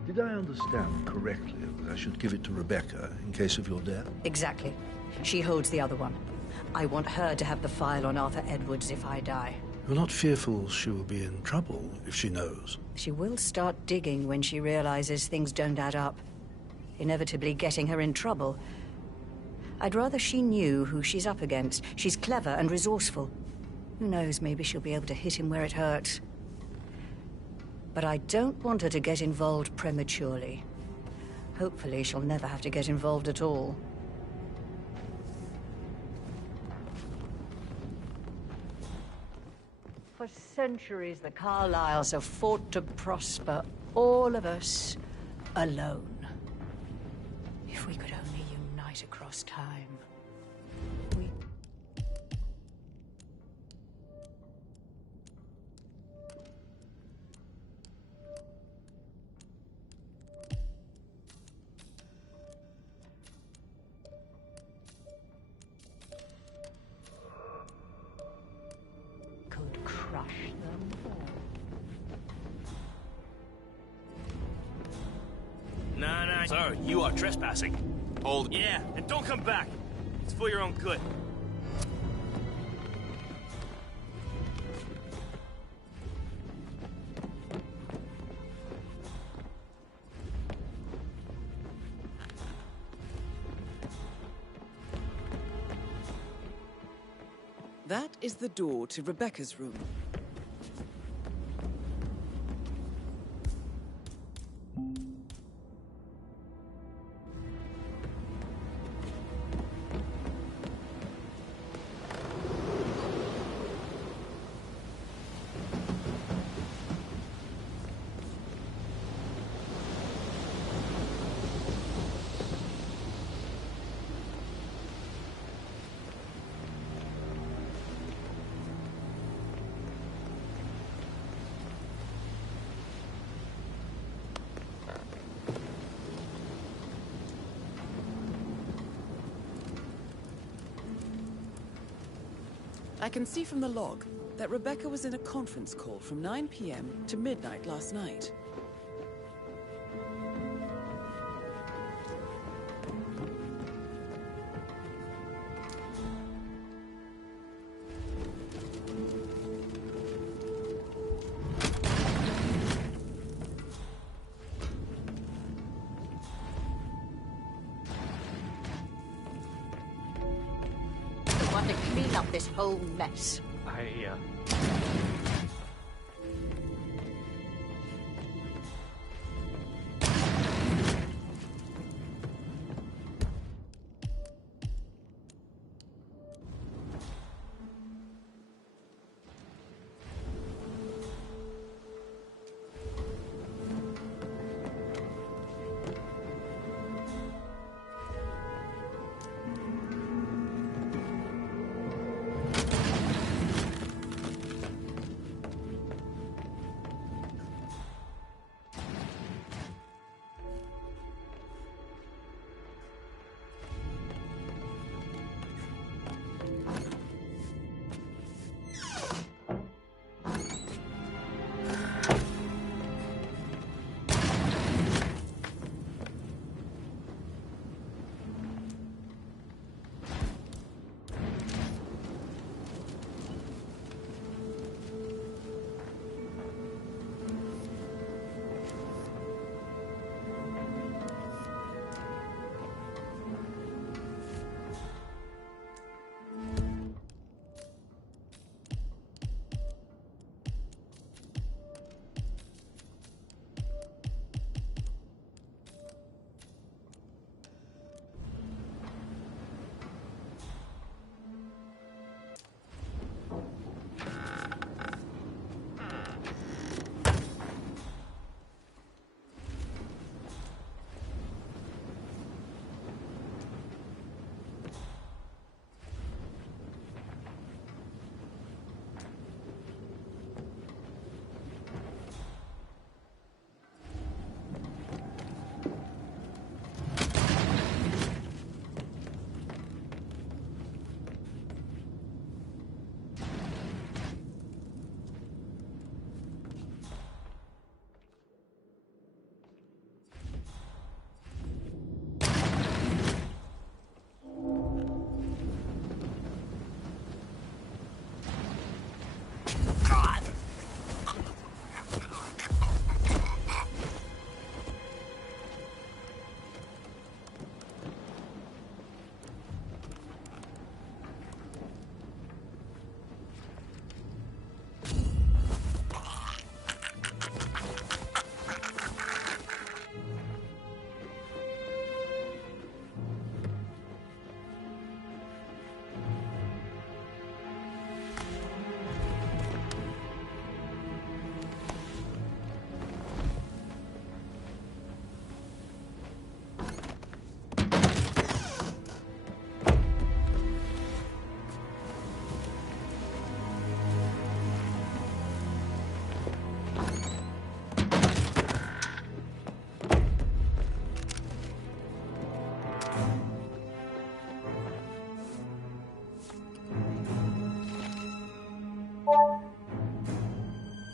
Did I understand correctly that I should give it to Rebecca in case of your death? Exactly. She holds the other one. I want her to have the file on Arthur Edwards if I die. You're not fearful she will be in trouble if she knows? She will start digging when she realizes things don't add up, inevitably getting her in trouble. I'd rather she knew who she's up against. She's clever and resourceful. Who knows, maybe she'll be able to hit him where it hurts. But I don't want her to get involved prematurely. Hopefully she'll never have to get involved at all. For centuries, the Carlyles have fought to prosper, all of us alone. If we could only unite across time. Could crush them all. Nah, sir, you are trespassing. Hold. Yeah, and don't come back. It's for your own good. That is the door to Rebecca's room. I can see from the log that Rebecca was in a conference call from 9 p.m. to midnight last night. I want to clean up this whole mess.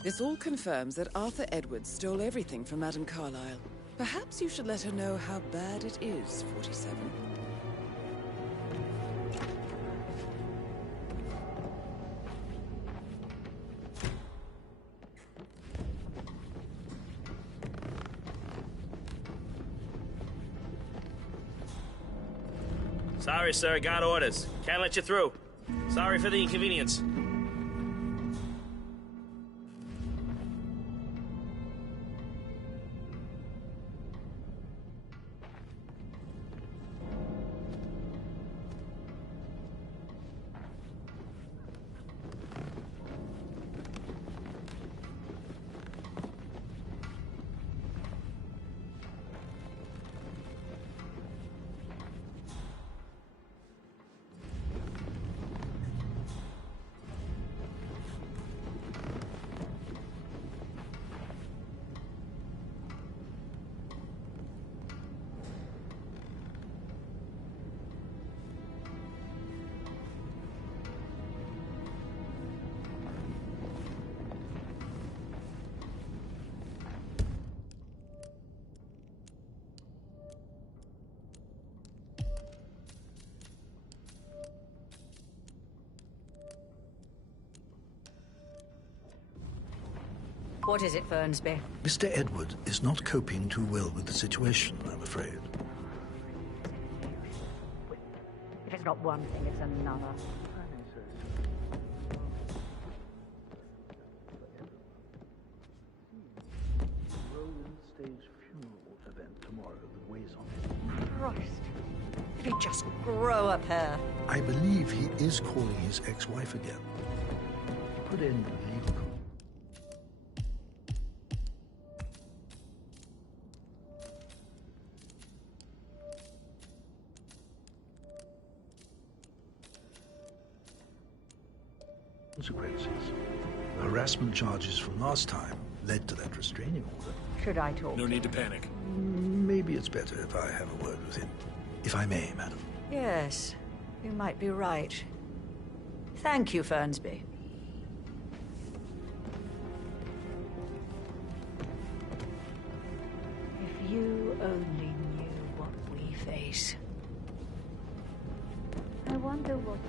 This all confirms that Arthur Edwards stole everything from Madame Carlyle. Perhaps you should let her know how bad it is, 47. Sorry, sir. Got orders. Can't let you through. Sorry for the inconvenience. What is it, Fernsby? Mr. Edward is not coping too well with the situation, I'm afraid. If it's not one thing, it's another. Stage funeral event tomorrow that weighs on him. Christ. If he'd just grow a pair. I believe he is calling his ex-wife again. He could end with legal. Consequences. The harassment charges from last time led to that restraining order. Should I talk? No need to panic. Maybe it's better if I have a word with him. If I may, madam. Yes, you might be right. Thank you, Fernsby. If you only knew what we face. I wonder what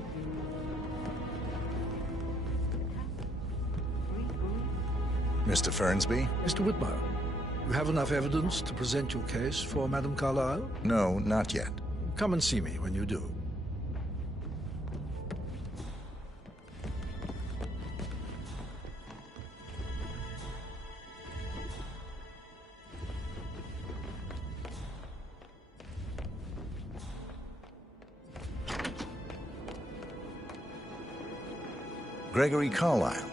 Mr. Fernsby? Mr. Whitmer, you have enough evidence to present your case for Madame Carlyle? No, not yet. Come and see me when you do. Gregory Carlyle,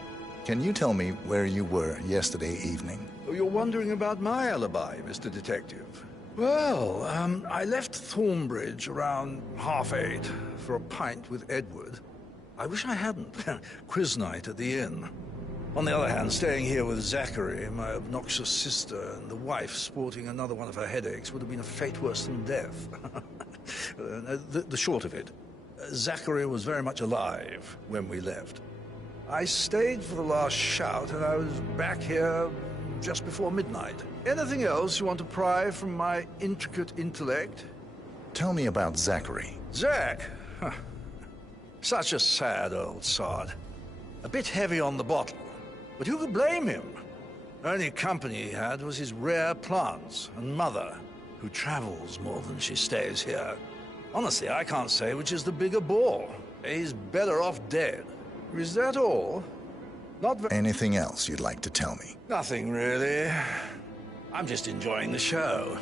can you tell me where you were yesterday evening? Oh, you're wondering about my alibi, Mr. Detective. Well, I left Thornbridge around 8:30 for a pint with Edward. I wish I hadn't. Quiz night at the inn. On the other hand, staying here with Zachary, my obnoxious sister, and the wife sporting another one of her headaches would have been a fate worse than death. The short of it, Zachary was very much alive when we left. I stayed for the last shout, and I was back here just before midnight. Anything else you want to pry from my intricate intellect? Tell me about Zachary. Zach? Huh. Such a sad old sod. A bit heavy on the bottle, but who could blame him? Only company he had was his rare plants and mother, who travels more than she stays here. Honestly, I can't say which is the bigger bore. He's better off dead. Is that all? Not Anything else you'd like to tell me? Nothing, really. I'm just enjoying the show.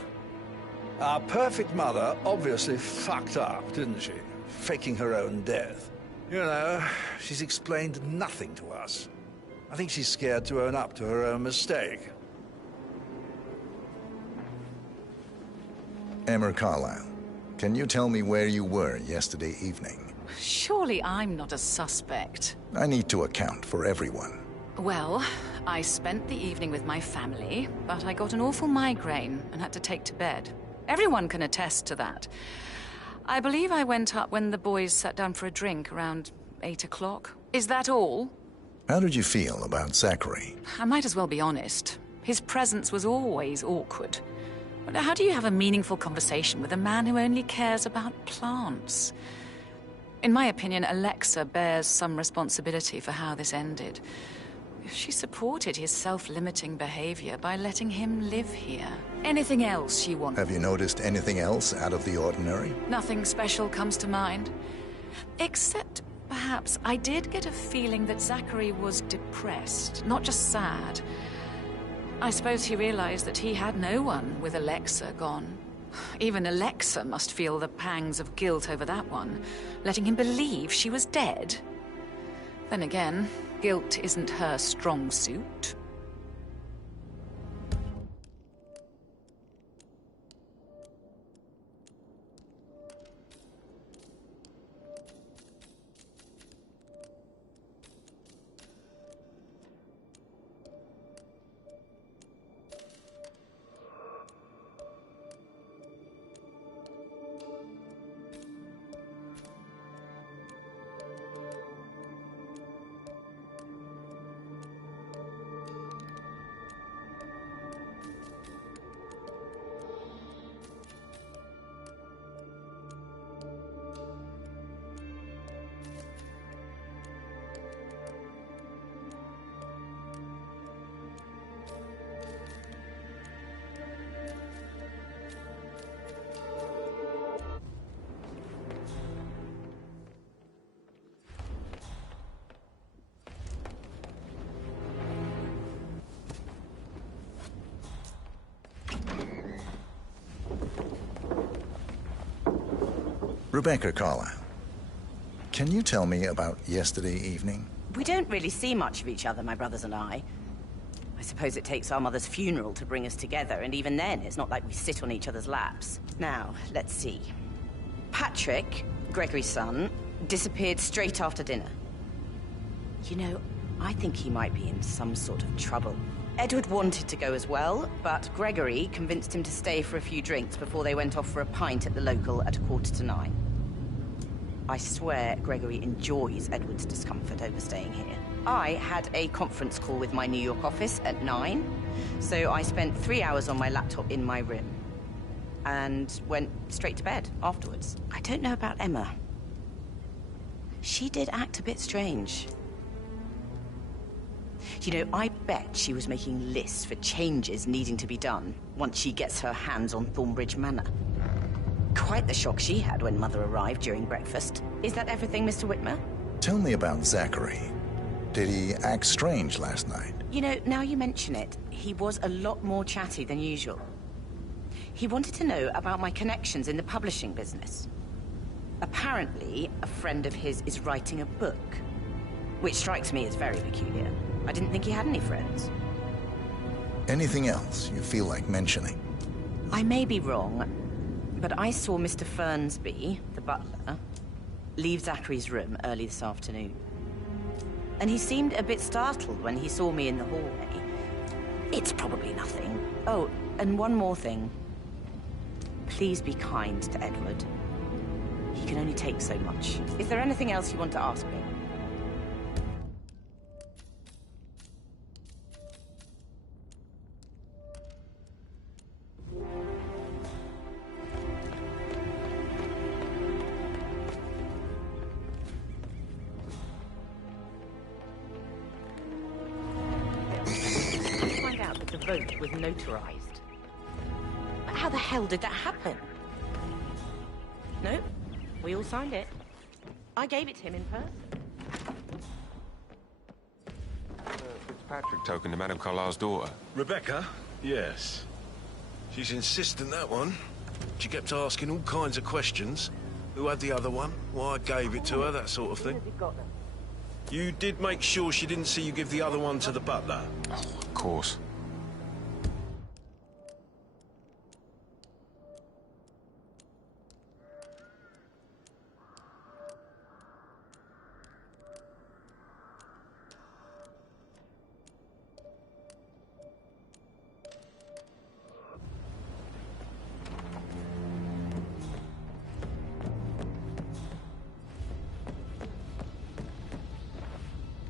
Our perfect mother obviously fucked up, didn't she? Faking her own death. You know, she's explained nothing to us. I think she's scared to own up to her own mistake. Emma Carlyle, can you tell me where you were yesterday evening? Surely I'm not a suspect. I need to account for everyone. Well, I spent the evening with my family, but I got an awful migraine and had to take to bed. Everyone can attest to that. I believe I went up when the boys sat down for a drink around 8 o'clock. Is that all? How did you feel about Zachary? I might as well be honest. His presence was always awkward. But how do you have a meaningful conversation with a man who only cares about plants? In my opinion, Alexa bears some responsibility for how this ended. She supported his self-limiting behavior by letting him live here. Anything else you want? Have you noticed anything else out of the ordinary? Nothing special comes to mind. Except, perhaps, I did get a feeling that Zachary was depressed, not just sad. I suppose he realized that he had no one with Alexa gone. Even Alexa must feel the pangs of guilt over that one, letting him believe she was dead. Then again, guilt isn't her strong suit. Rebecca Carlyle, can you tell me about yesterday evening? We don't really see much of each other, my brothers and I. I suppose it takes our mother's funeral to bring us together, and even then, it's not like we sit on each other's laps. Now, let's see. Patrick, Gregory's son, disappeared straight after dinner. You know, I think he might be in some sort of trouble. Edward wanted to go as well, but Gregory convinced him to stay for a few drinks before they went off for a pint at the local at 9:15. I swear Gregory enjoys Edward's discomfort over staying here. I had a conference call with my New York office at 9, so I spent 3 hours on my laptop in my room and went straight to bed afterwards. I don't know about Emma. She did act a bit strange. You know, I bet she was making lists for changes needing to be done once she gets her hands on Thornbridge Manor. Quite the shock she had when Mother arrived during breakfast. Is that everything, Mr. Whitmer? Tell me about Zachary. Did he act strange last night? You know, now you mention it, he was a lot more chatty than usual. He wanted to know about my connections in the publishing business. Apparently, a friend of his is writing a book, which strikes me as very peculiar. I didn't think he had any friends. Anything else you feel like mentioning? I may be wrong, but I saw Mr. Fernsby, the butler, leave Zachary's room early this afternoon. And he seemed a bit startled when he saw me in the hallway. It's probably nothing. Oh, and one more thing. Please be kind to Edward. He can only take so much. Is there anything else you want to ask me? The vote was notarized. But how the hell did that happen? No, we all signed it. I gave it to him in person. Fitzpatrick token to Madame Carlyle's daughter. Rebecca? Yes. She's insistent, that one. She kept asking all kinds of questions. Who had the other one? Why I gave it to her, that sort of thing. You did make sure she didn't see you give the other one to the butler? Oh, of course.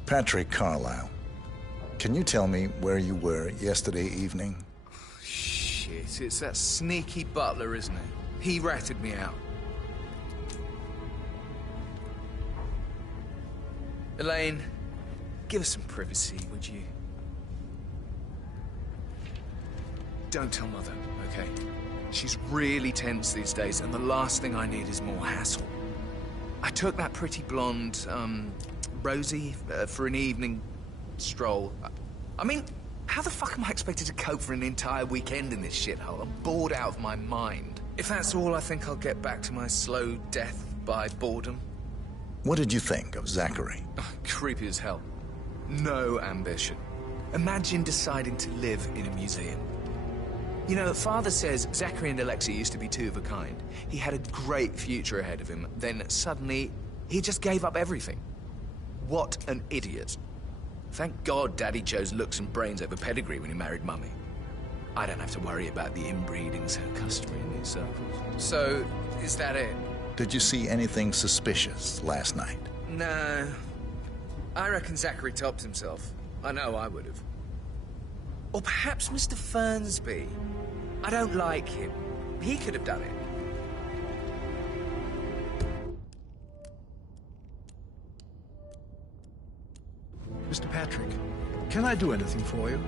Patrick Carlyle, can you tell me where you were yesterday evening? Shit, it's that sneaky butler, isn't it? He ratted me out. Elaine, give us some privacy, would you? Don't tell Mother, okay? She's really tense these days, and the last thing I need is more hassle. I took that pretty blonde, Rosie, for an evening stroll. I mean, how the fuck am I expected to cope for an entire weekend in this shithole? I'm bored out of my mind. If that's all, I think I'll get back to my slow death by boredom. What did you think of Zachary? Creepy as hell. No ambition. Imagine deciding to live in a museum. You know, Father says Zachary and Alexia used to be two of a kind. He had a great future ahead of him. Then suddenly, he just gave up everything. What an idiot. Thank God Daddy chose looks and brains over pedigree when he married Mummy. I don't have to worry about the inbreeding so customary in these circles. So, is that it? Did you see anything suspicious last night? No. I reckon Zachary topped himself. I know I would have. Or perhaps Mr. Fernsby. I don't like him. He could have done it. Mr. Patrick, can I do anything for you?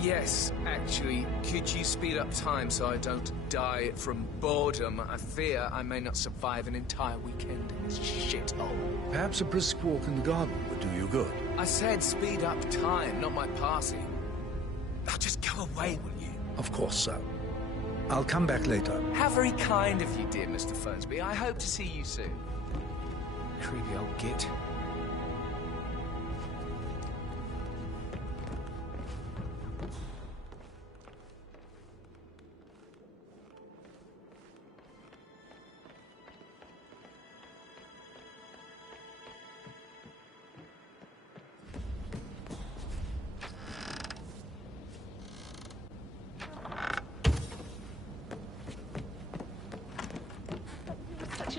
Yes, actually. Could you speed up time so I don't die from boredom? I fear I may not survive an entire weekend in this shithole. Perhaps a brisk walk in the garden would do you good. I said speed up time, not my passing. Now just go away, will you? Of course, sir. I'll come back later. How very kind of you, dear Mr. Fernsby. I hope to see you soon. Creepy old git.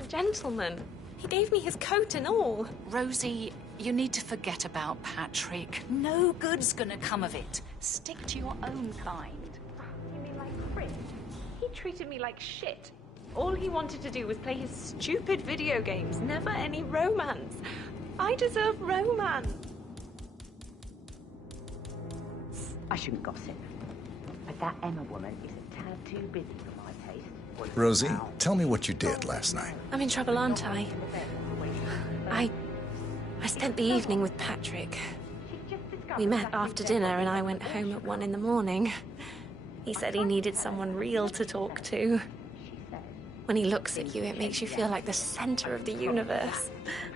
Gentleman. He gave me his coat and all. Rosie, you need to forget about Patrick. No good's gonna come of it. Stick to your own kind. You mean like Chris? He treated me like shit. All he wanted to do was play his stupid video games, never any romance. I deserve romance. I shouldn't gossip, but that Emma woman is a tad too busy for my taste. Rosie, tell me what you did last night. I'm in trouble, aren't I? I spent the evening with Patrick. We met after dinner and I went home at 1 in the morning. He said he needed someone real to talk to. When he looks at you, it makes you feel like the center of the universe.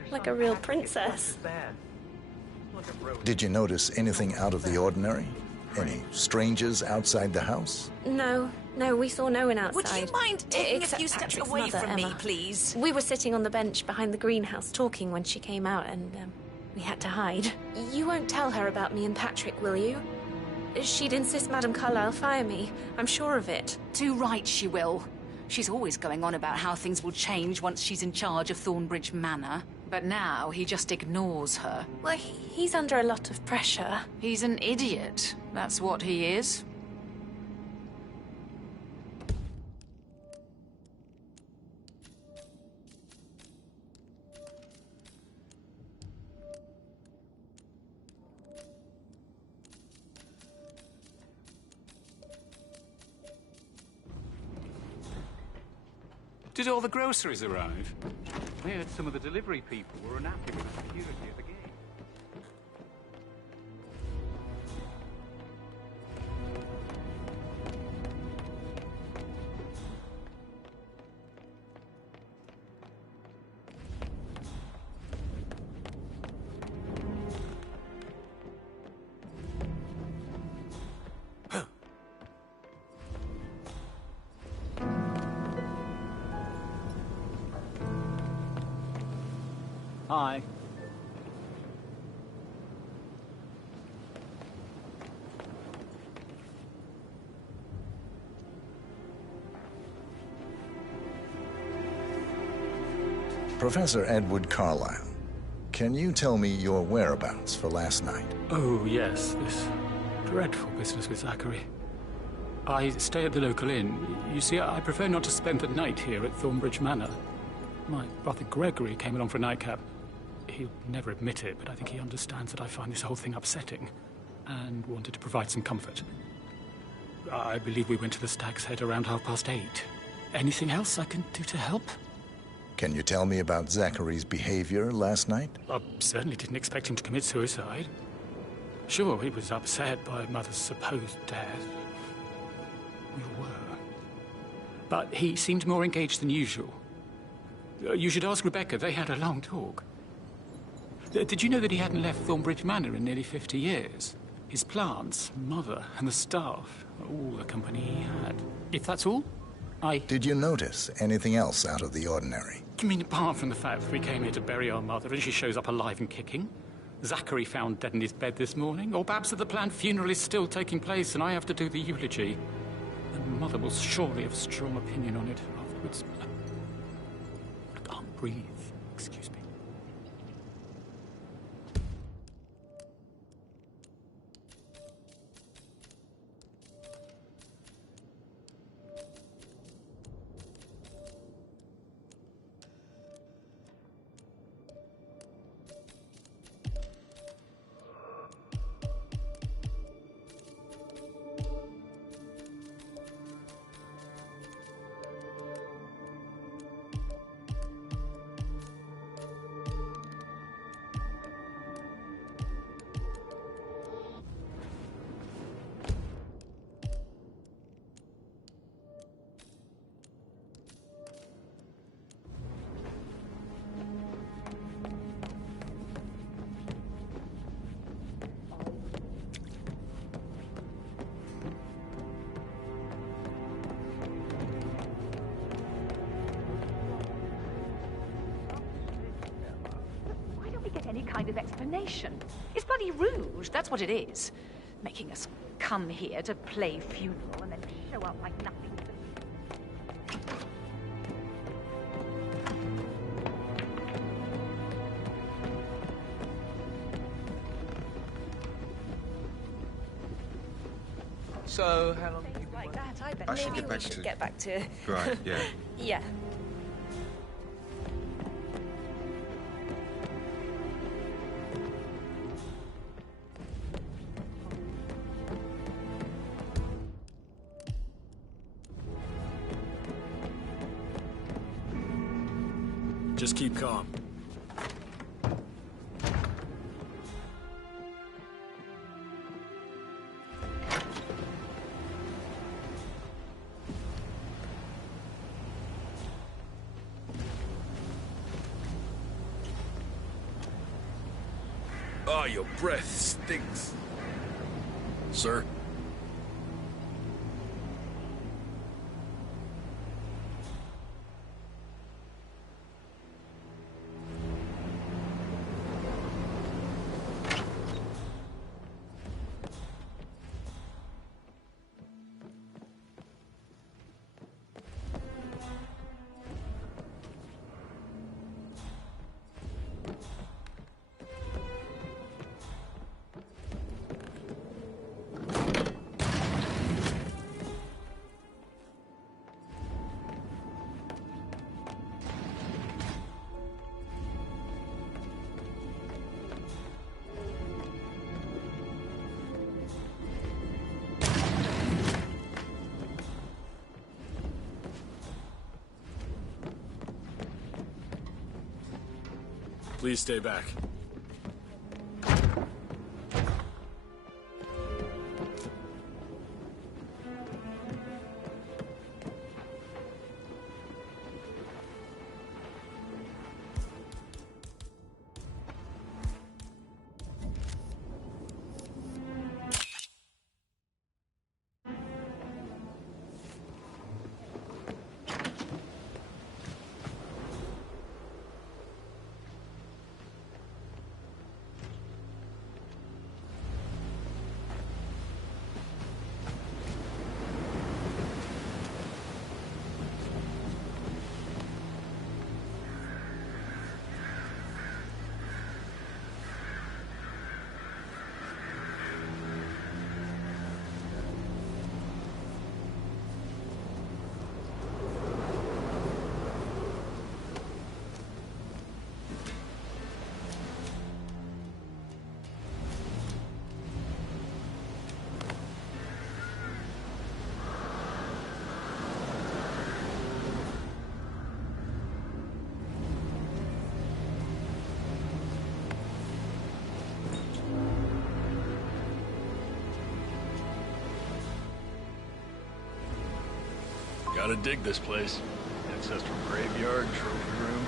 Like a real princess. Did you notice anything out of the ordinary? Any strangers outside the house? No, we saw no one outside. Would you mind taking a except few steps Patrick's away mother, from me, Emma. please? We were sitting on the bench behind the greenhouse talking when she came out and we had to hide. You won't tell her about me and Patrick, will you? She'd insist Madame Carlyle fire me. I'm sure of it. Too right she will. She's always going on about how things will change once she's in charge of Thornbridge Manor. But now he just ignores her. Well, he's under a lot of pressure. He's an idiot. That's what he is. Did all the groceries arrive? I heard some of the delivery people were unhappy with the security at the gate. Hi. Professor Edward Carlyle, can you tell me your whereabouts for last night? Oh, yes, this dreadful business with Zachary. I stay at the local inn. You see, I prefer not to spend the night here at Thornbridge Manor. My brother Gregory came along for a nightcap. He'll never admit it, but I think he understands that I find this whole thing upsetting and wanted to provide some comfort. I believe we went to the Stag's Head around 8:30. Anything else I can do to help? Can you tell me about Zachary's behavior last night? I certainly didn't expect him to commit suicide. Sure, he was upset by Mother's supposed death. We all were. But he seemed more engaged than usual. You should ask Rebecca. They had a long talk. Did you know that he hadn't left Thornbridge Manor in nearly 50 years? His plants, Mother, and the staff, all the company he had. If that's all, Did you notice anything else out of the ordinary? You mean apart from the fact that we came here to bury our mother and she shows up alive and kicking? Zachary found dead in his bed this morning? Or perhaps that the planned funeral is still taking place and I have to do the eulogy? And Mother will surely have a strong opinion on it afterwards. I can't breathe. Excuse me. kind of explanation. It's bloody rouge, that's what it is. Making us come here to play funeral and then show up like nothing. So, how long have you been Like that, I bet I should maybe get we back should to- get back to... Right, yeah. Yeah. Just keep calm. Oh, your breath stinks. Sir? Please stay back. Gotta dig this place. Ancestral graveyard, trophy room,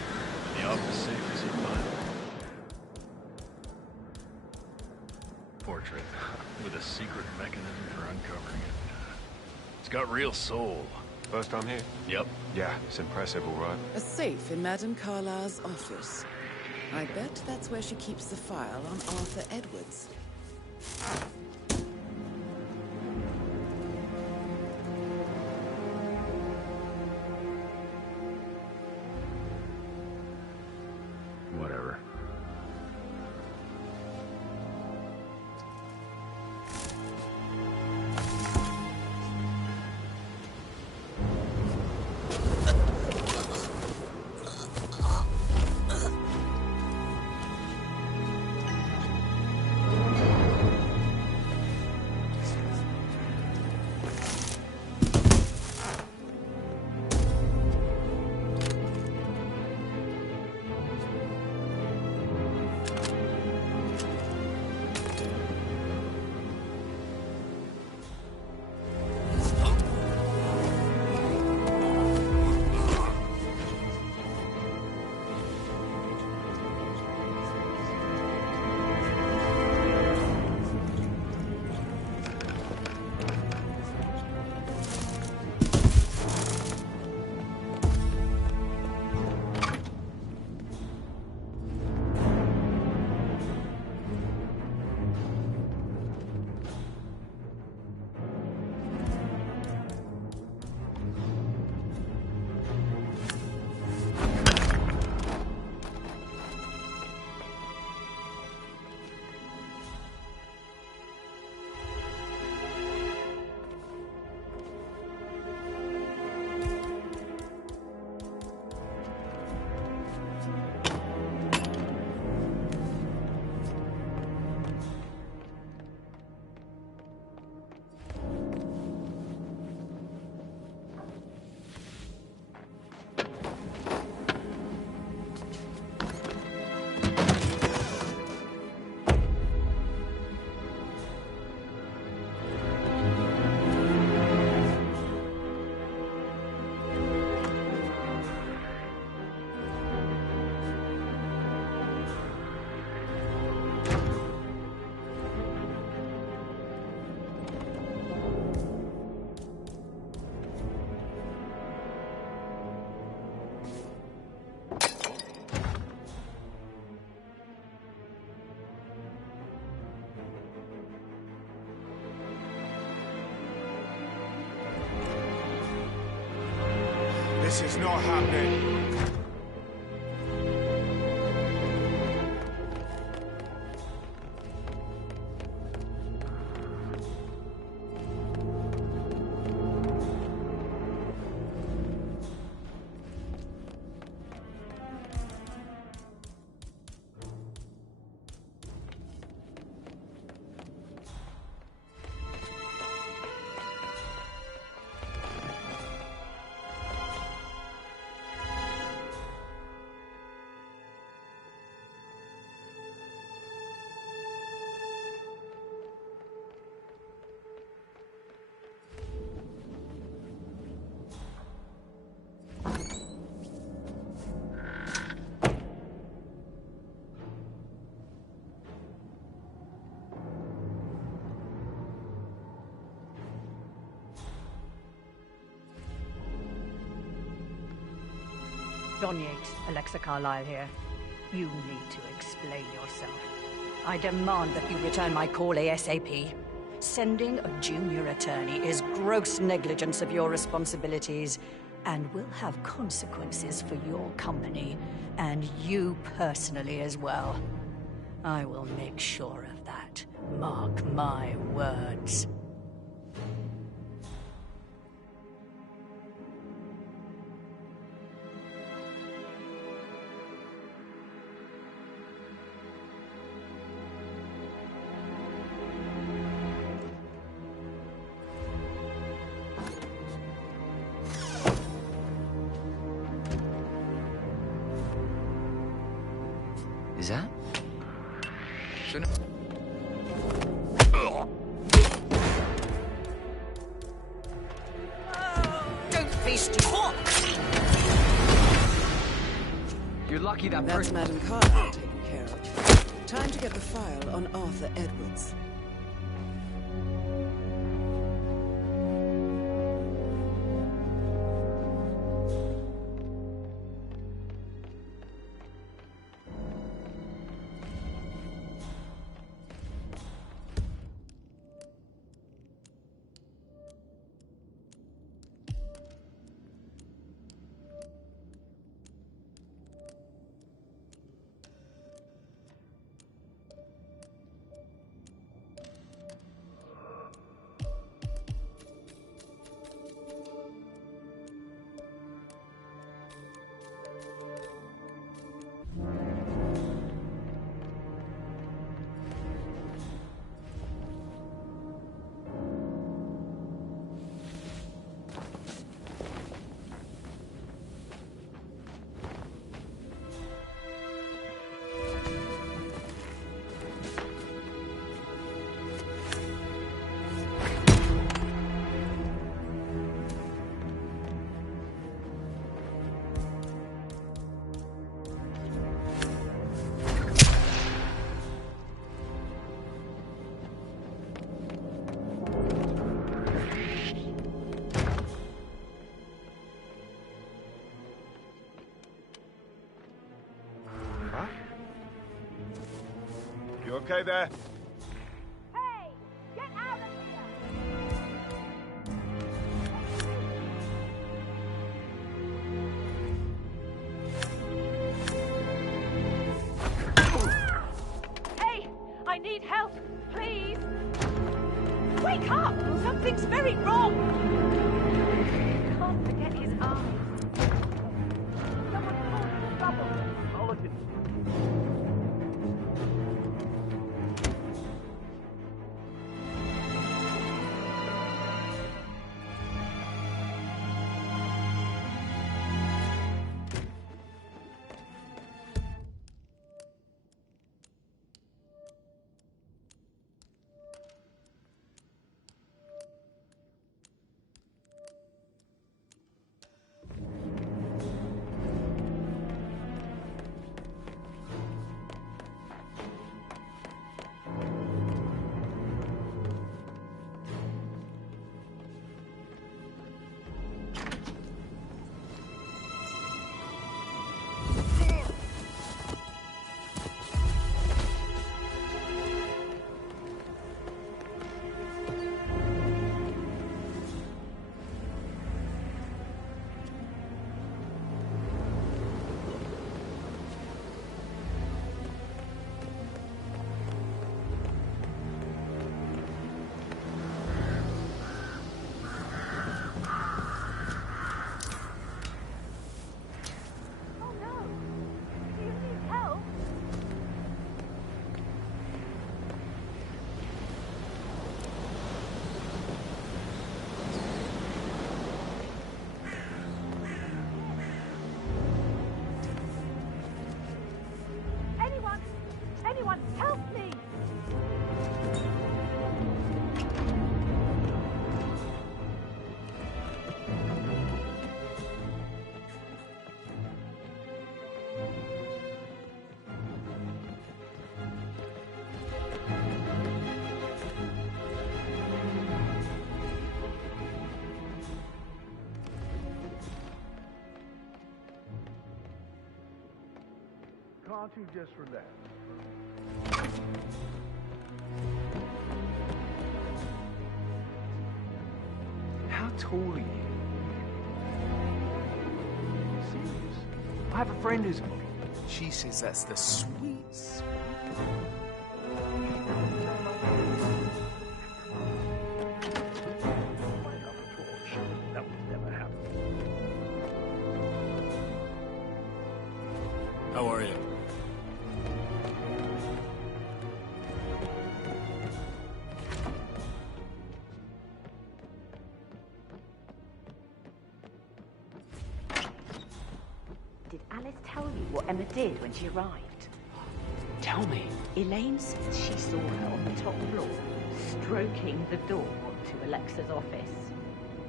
the office safe is in mine. Portrait with a secret mechanism for uncovering it. It's got real soul. First time here? Yep. Yeah, it's impressive, all right. A safe in Madame Carlyle's office. I bet that's where she keeps the file on Arthur Edwards. Whatever. This is not happening. Don Yates, Alexa Carlyle here. You need to explain yourself. I demand that you return my call ASAP. Sending a junior attorney is gross negligence of your responsibilities and will have consequences for your company and you personally as well. I will make sure of that. Mark my words. Is that? Don't be stupid! You're lucky that That's person... Madam Carlyle taken care of. Time to get the file on Arthur Edwards. You okay there? Hey! Get out of here! Hey! I need help! Please! Wake up! Something's very wrong! Can't forget his eyes. Someone caused trouble. Can't you just relax? How tall are you? Serious? I have a friend who's... She says that's the sweet spot. That would never happen. How are you? Did Alice tell you what Emma did when she arrived? Tell me. Elaine says she saw her on the top floor, stroking the door to Alexa's office.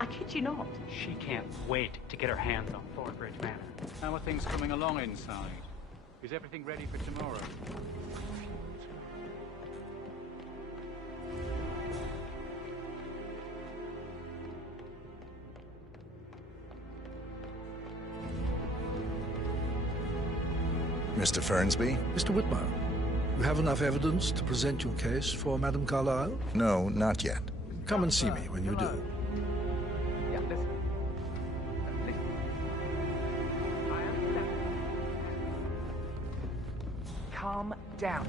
I kid you not. She can't wait to get her hands on Thornbridge Manor. How are things coming along inside? Is everything ready for tomorrow? Mr. Fernsby? Mr. Whitmer, you have enough evidence to present your case for Madame Carlyle? No, not yet. Come and see me when you do. Yeah, listen. Listen. I understand. Calm down.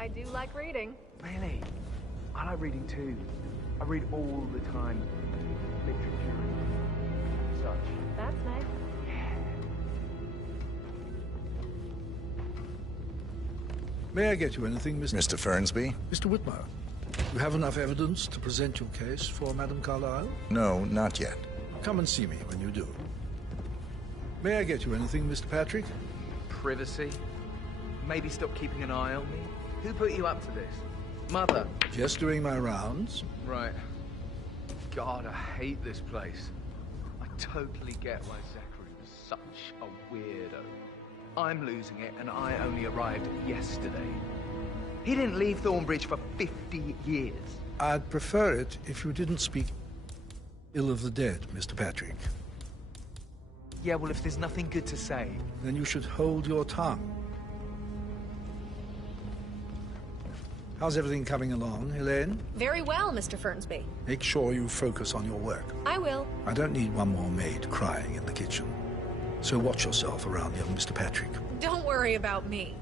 I do like reading. Really? I like reading too. I read all the time. Literature and such. That's nice. May I get you anything, Mr. Fernsby? Mr. Whitmer, you have enough evidence to present your case for Madame Carlyle? No, not yet. Come and see me when you do. May I get you anything, Mr. Patrick? Privacy? Maybe stop keeping an eye on me? Who put you up to this? Mother? Just doing my rounds. Right. God, I hate this place. I totally get why Zachary was such a weirdo. I'm losing it, and I only arrived yesterday. He didn't leave Thornbridge for 50 years. I'd prefer it if you didn't speak ill of the dead, Mr. Patrick. Yeah, well, if there's nothing good to say... Then you should hold your tongue. How's everything coming along, Elaine? Very well, Mr. Fernsby. Make sure you focus on your work. I will. I don't need one more maid crying in the kitchen. So watch yourself around young Mr. Patrick. Don't worry about me.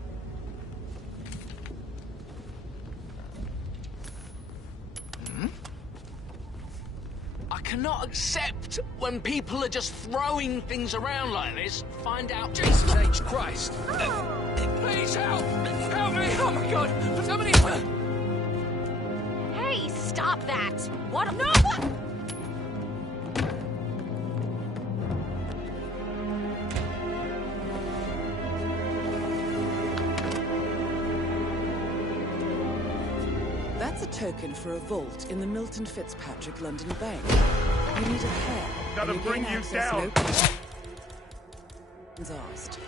I cannot accept when people are just throwing things around like this. Find out. Jesus H. Christ! Please help! Help me! Oh my God! Somebody! Hey, stop that! What? No! That's a token for a vault in the Milton Fitzpatrick London Bank. You need a hair. Gotta bring you down! Asked.